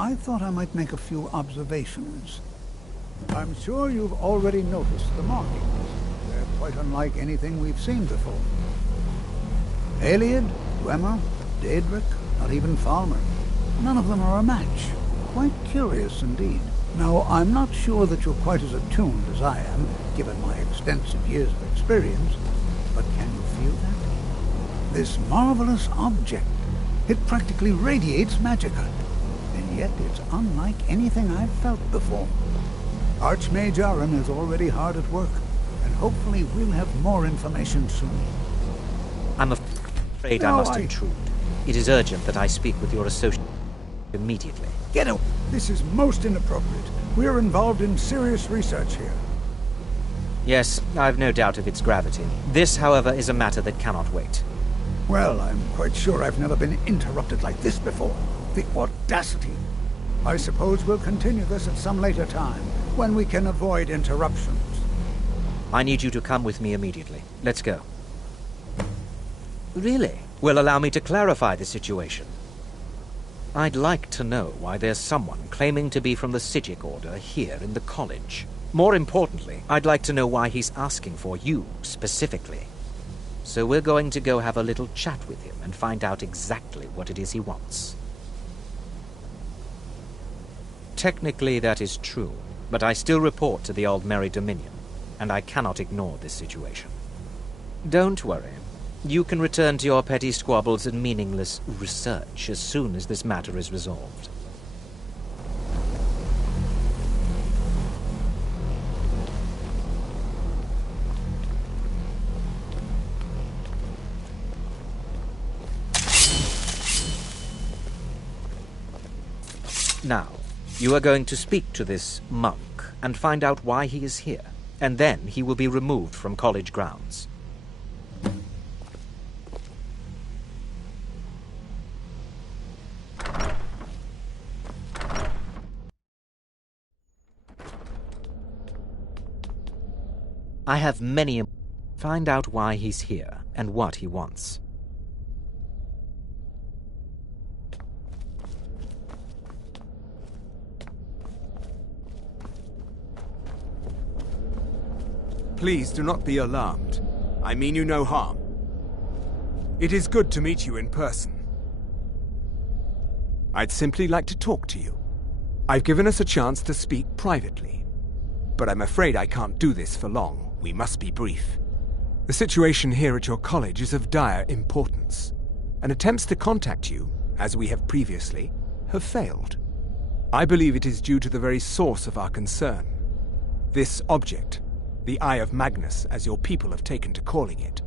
I thought I might make a few observations. I'm sure you've already noticed the markings. They're quite unlike anything we've seen before. Aliad, Dwemer, Daedric, not even Falmer. None of them are a match. Quite curious indeed. Now, I'm not sure that you're quite as attuned as I am, given my extensive years of experience, but can you feel that? This marvelous object, it practically radiates magicka. And yet it's unlike anything I've felt before. Archmage Aaron is already hard at work, and hopefully we'll have more information soon. I'm afraid I must intrude. It is urgent that I speak with your associate immediately. Get away! This is most inappropriate. We're involved in serious research here. Yes, I've no doubt of its gravity. This, however, is a matter that cannot wait. Well, I'm quite sure I've never been interrupted like this before. The audacity. I suppose we'll continue this at some later time, when we can avoid interruptions. I need you to come with me immediately. Let's go. Really? Well, allow me to clarify the situation. I'd like to know why there's someone claiming to be from the Psijic Order here in the college. More importantly, I'd like to know why he's asking for you, specifically. So we're going to go have a little chat with him and find out exactly what it is he wants. Technically, that is true, but I still report to the Aldmeri Dominion, and I cannot ignore this situation. Don't worry. You can return to your petty squabbles and meaningless research as soon as this matter is resolved. Now, you are going to speak to this monk and find out why he is here, and then he will be removed from college grounds. I have many... Find out why he's here and what he wants. Please do not be alarmed. I mean you no harm. It is good to meet you in person. I'd simply like to talk to you. I've given us a chance to speak privately, but I'm afraid I can't do this for long. We must be brief. The situation here at your college is of dire importance, and attempts to contact you, as we have previously, have failed. I believe it is due to the very source of our concern. This object The Eye of Magnus, as your people have taken to calling it.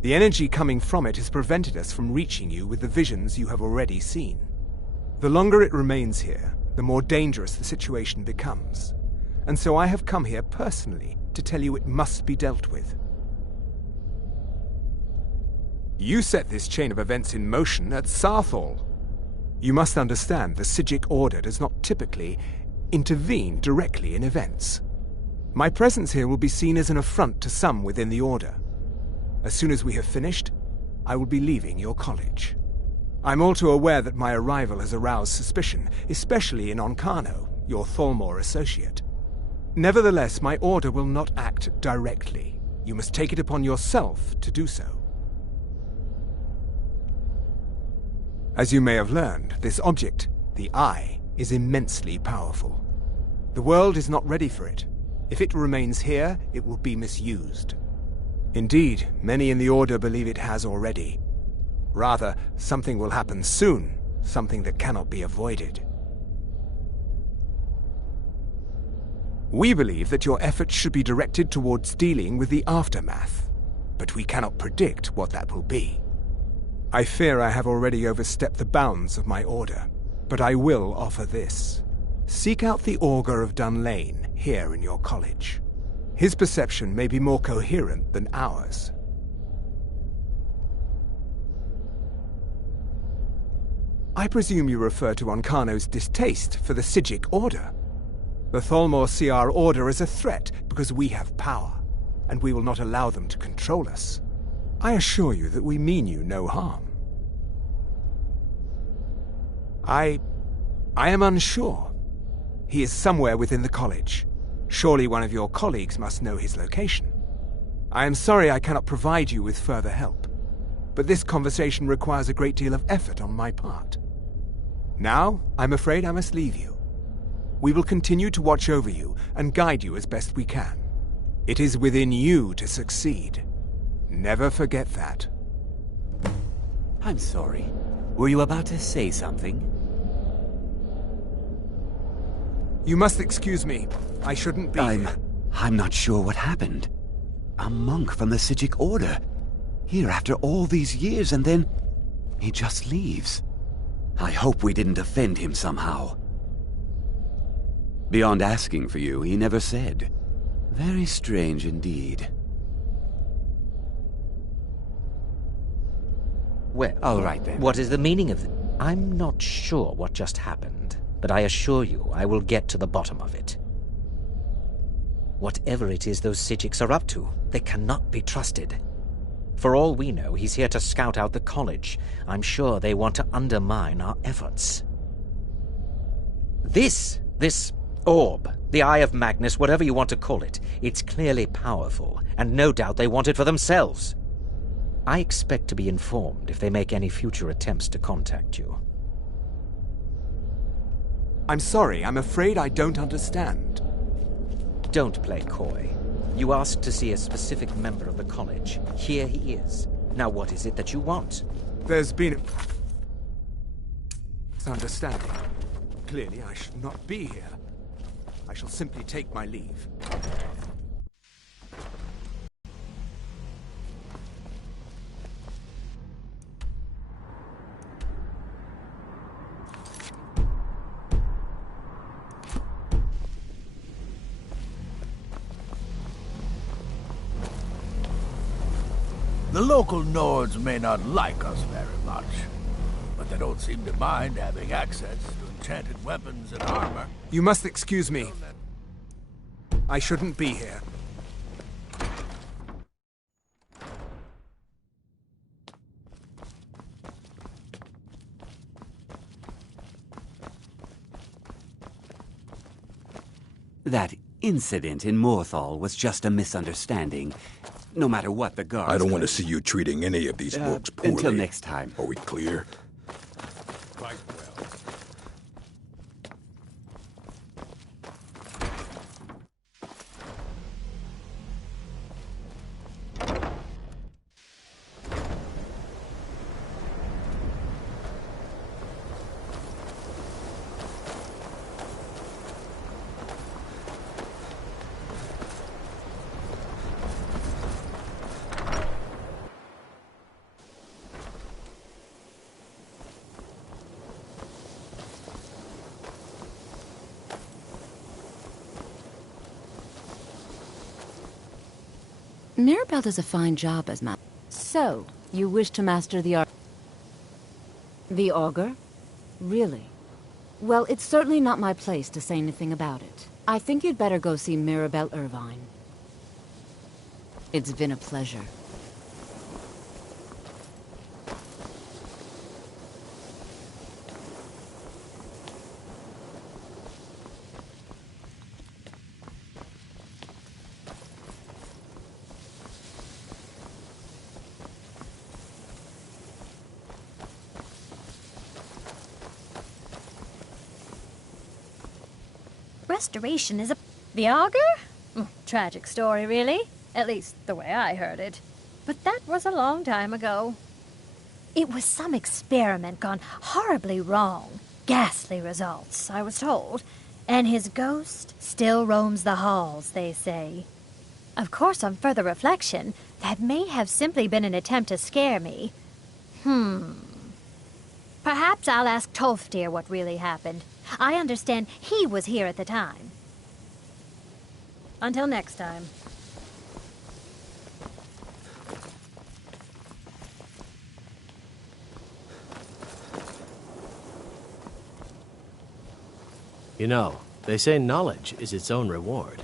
The energy coming from it has prevented us from reaching you with the visions you have already seen. The longer it remains here, the more dangerous the situation becomes. And so I have come here personally to tell you it must be dealt with. You set this chain of events in motion at Sarthal. You must understand the Psijic Order does not typically intervene directly in events. My presence here will be seen as an affront to some within the Order. As soon as we have finished, I will be leaving your college. I'm all too aware that my arrival has aroused suspicion, especially in Onkano, your Thalmor associate. Nevertheless, my order will not act directly. You must take it upon yourself to do so. As you may have learned, this object, the Eye, is immensely powerful. The world is not ready for it. If it remains here, it will be misused. Indeed, many in the Order believe it has already. Rather, something will happen soon, something that cannot be avoided. We believe that your efforts should be directed towards dealing with the aftermath, but we cannot predict what that will be. I fear I have already overstepped the bounds of my order, but I will offer this. Seek out the Augur of Dunlane here in your college. His perception may be more coherent than ours. I presume you refer to Onkano's distaste for the Psijic Order. The Thalmor see our order as a threat because we have power, and we will not allow them to control us. I assure you that we mean you no harm. I am unsure. He is somewhere within the college. Surely one of your colleagues must know his location. I am sorry I cannot provide you with further help, but this conversation requires a great deal of effort on my part. Now, I'm afraid I must leave you. We will continue to watch over you and guide you as best we can. It is within you to succeed. Never forget that. I'm sorry. Were you about to say something? You must excuse me. I shouldn't be here. I'm not sure what happened. A monk from the Psijic Order. Here after all these years, and then he just leaves. I hope we didn't offend him somehow. Beyond asking for you, he never said. Very strange indeed. Well, all right then. What is the meaning of it? I'm not sure what just happened, but I assure you I will get to the bottom of it. Whatever it is those Psijics are up to, they cannot be trusted. For all we know, he's here to scout out the college. I'm sure they want to undermine our efforts. This orb, the Eye of Magnus, whatever you want to call it, it's clearly powerful, and no doubt they want it for themselves. I expect to be informed if they make any future attempts to contact you. I'm sorry, I'm afraid I don't understand. Don't play coy. You asked to see a specific member of the college. Here he is. Now what is it that you want? There's been a misunderstanding. Clearly I should not be here. I shall simply take my leave. The local Nords may not like us very much, but they don't seem to mind having access to enchanted weapons and armor. You must excuse me. I shouldn't be here. That incident in Morthal was just a misunderstanding. No matter what the guards... I don't want to see you treating any of these books poorly. Until next time. Are we clear? Quite well. Mirabelle does a fine job as master. So, you wish to master the art? The auger? Really? Well, it's certainly not my place to say anything about it. I think you'd better go see Mirabelle Irvine. It's been a pleasure. Restoration is a... The auger? Tragic story, really. At least, the way I heard it. But that was a long time ago. It was some experiment gone horribly wrong. Ghastly results, I was told. And his ghost still roams the halls, they say. Of course, on further reflection, that may have simply been an attempt to scare me. Perhaps I'll ask Tolfdir what really happened. I understand he was here at the time. Until next time. You know, they say knowledge is its own reward.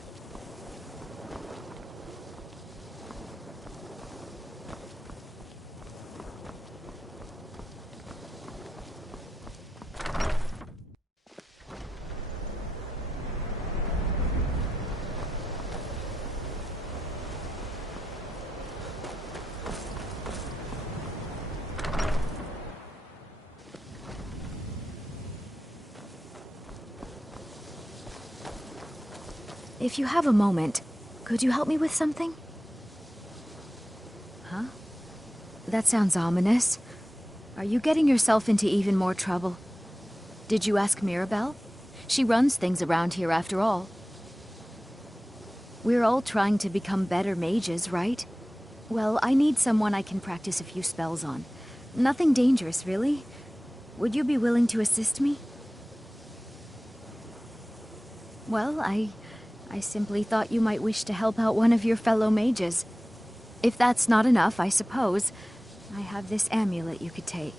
If you have a moment, could you help me with something? Huh? That sounds ominous. Are you getting yourself into even more trouble? Did you ask Mirabelle? She runs things around here after all. We're all trying to become better mages, right? Well, I need someone I can practice a few spells on. Nothing dangerous, really. Would you be willing to assist me? Well, I simply thought you might wish to help out one of your fellow mages. If that's not enough, I suppose, I have this amulet you could take.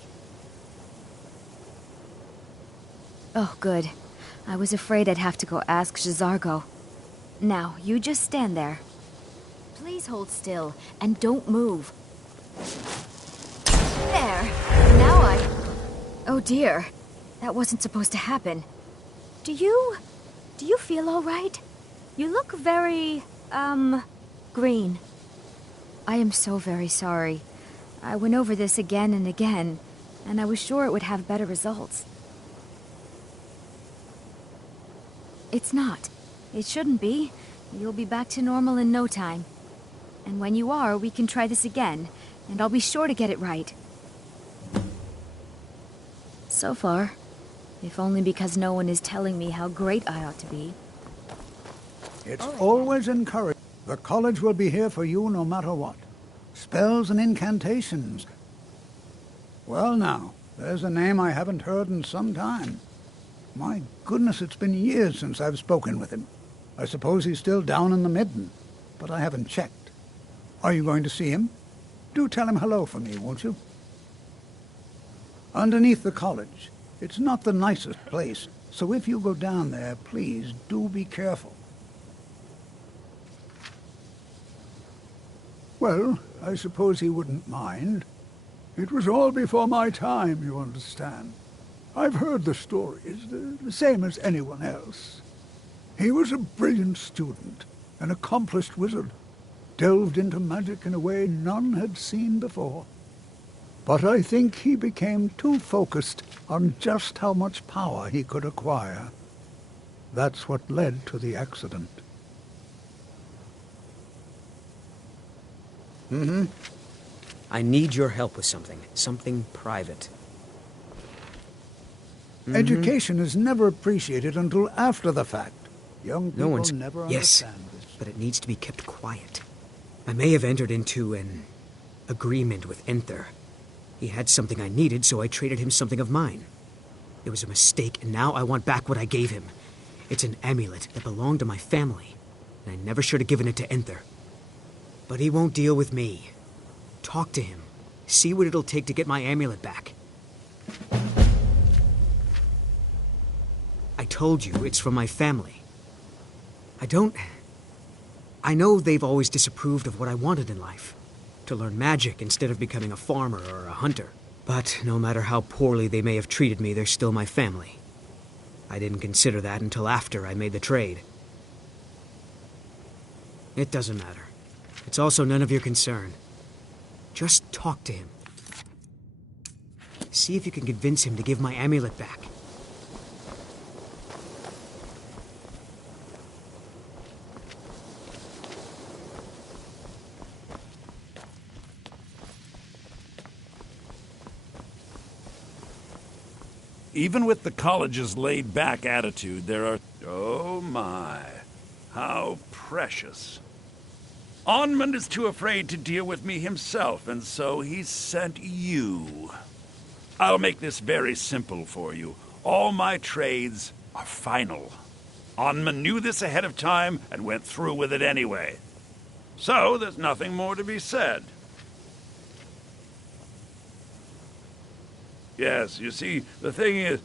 Oh, good. I was afraid I'd have to go ask J'zargo. Now, you just stand there. Please hold still, and don't move. There! Now Oh dear. That wasn't supposed to happen. Do you feel all right? You look very, green. I am so very sorry. I went over this again and again, and I was sure it would have better results. It's not. It shouldn't be. You'll be back to normal in no time. And when you are, we can try this again, and I'll be sure to get it right. So far, if only because no one is telling me how great I ought to be. It's always encouraged. The college will be here for you no matter what. Spells and incantations. Well now, there's a name I haven't heard in some time. My goodness, it's been years since I've spoken with him. I suppose he's still down in the Midden, but I haven't checked. Are you going to see him? Do tell him hello for me, won't you? Underneath the college. It's not the nicest place, so if you go down there, please do be careful. Well, I suppose he wouldn't mind. It was all before my time, you understand. I've heard the stories, the same as anyone else. He was a brilliant student, an accomplished wizard, delved into magic in a way none had seen before. But I think he became too focused on just how much power he could acquire. That's what led to the accident. I need your help with something private. Education is never appreciated until after the fact. Young people never understand this. But it needs to be kept quiet. I may have entered into an agreement with Enther. He had something I needed, so I traded him something of mine. It was a mistake, and now I want back what I gave him. It's an amulet that belonged to my family, and I never should have given it to Enther. But he won't deal with me. Talk to him. See what it'll take to get my amulet back. I told you, it's from my family. I know they've always disapproved of what I wanted in life. To learn magic instead of becoming a farmer or a hunter. But no matter how poorly they may have treated me, they're still my family. I didn't consider that until after I made the trade. It doesn't matter. It's also none of your concern. Just talk to him. See if you can convince him to give my amulet back. Even with the college's laid-back attitude, there are... Oh my, how precious. Onmund is too afraid to deal with me himself, and so he's sent you. I'll make this very simple for you. All my trades are final. Onmund knew this ahead of time and went through with it anyway. So there's nothing more to be said. Yes, you see, the thing is,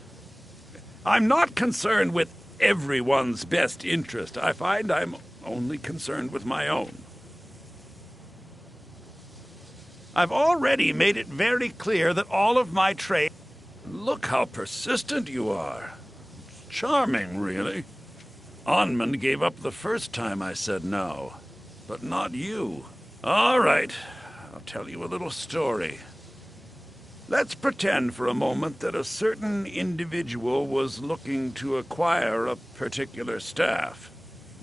I'm not concerned with everyone's best interest. I find I'm only concerned with my own. I've already made it very clear that all of my trade... Look how persistent you are. It's charming, really. Onmund gave up the first time I said no, but not you. All right, I'll tell you a little story. Let's pretend for a moment that a certain individual was looking to acquire a particular staff.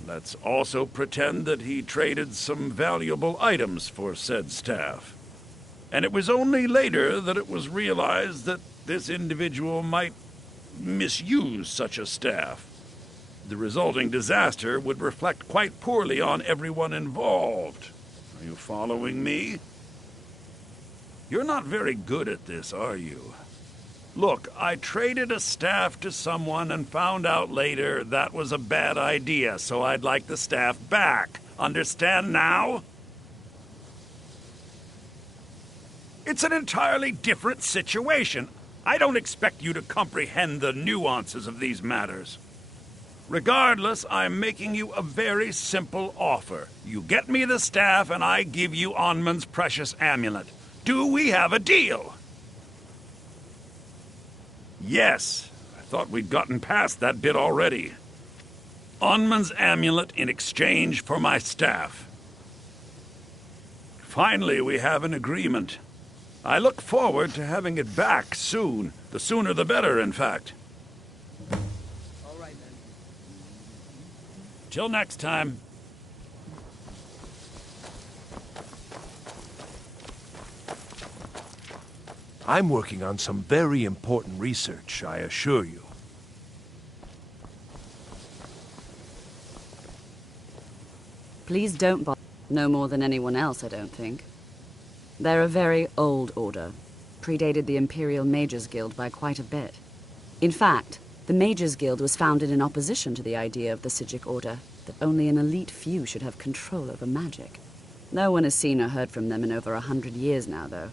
Let's also pretend that he traded some valuable items for said staff. And it was only later that it was realized that this individual might misuse such a staff. The resulting disaster would reflect quite poorly on everyone involved. Are you following me? You're not very good at this, are you? Look, I traded a staff to someone and found out later that was a bad idea, so I'd like the staff back. Understand now? It's an entirely different situation. I don't expect you to comprehend the nuances of these matters. Regardless, I'm making you a very simple offer. You get me the staff and I give you Onmund's precious amulet. Do we have a deal? Yes. I thought we'd gotten past that bit already. Onmund's amulet in exchange for my staff. Finally, we have an agreement. I look forward to having it back soon. The sooner the better, in fact. All right, then. Till next time. I'm working on some very important research, I assure you. Please don't bother. No more than anyone else, I don't think. They're a very old order. Predated the Imperial Mages Guild by quite a bit. In fact, the Mages Guild was founded in opposition to the idea of the Psijic Order, that only an elite few should have control over magic. No one has seen or heard from them in over 100 years now, though.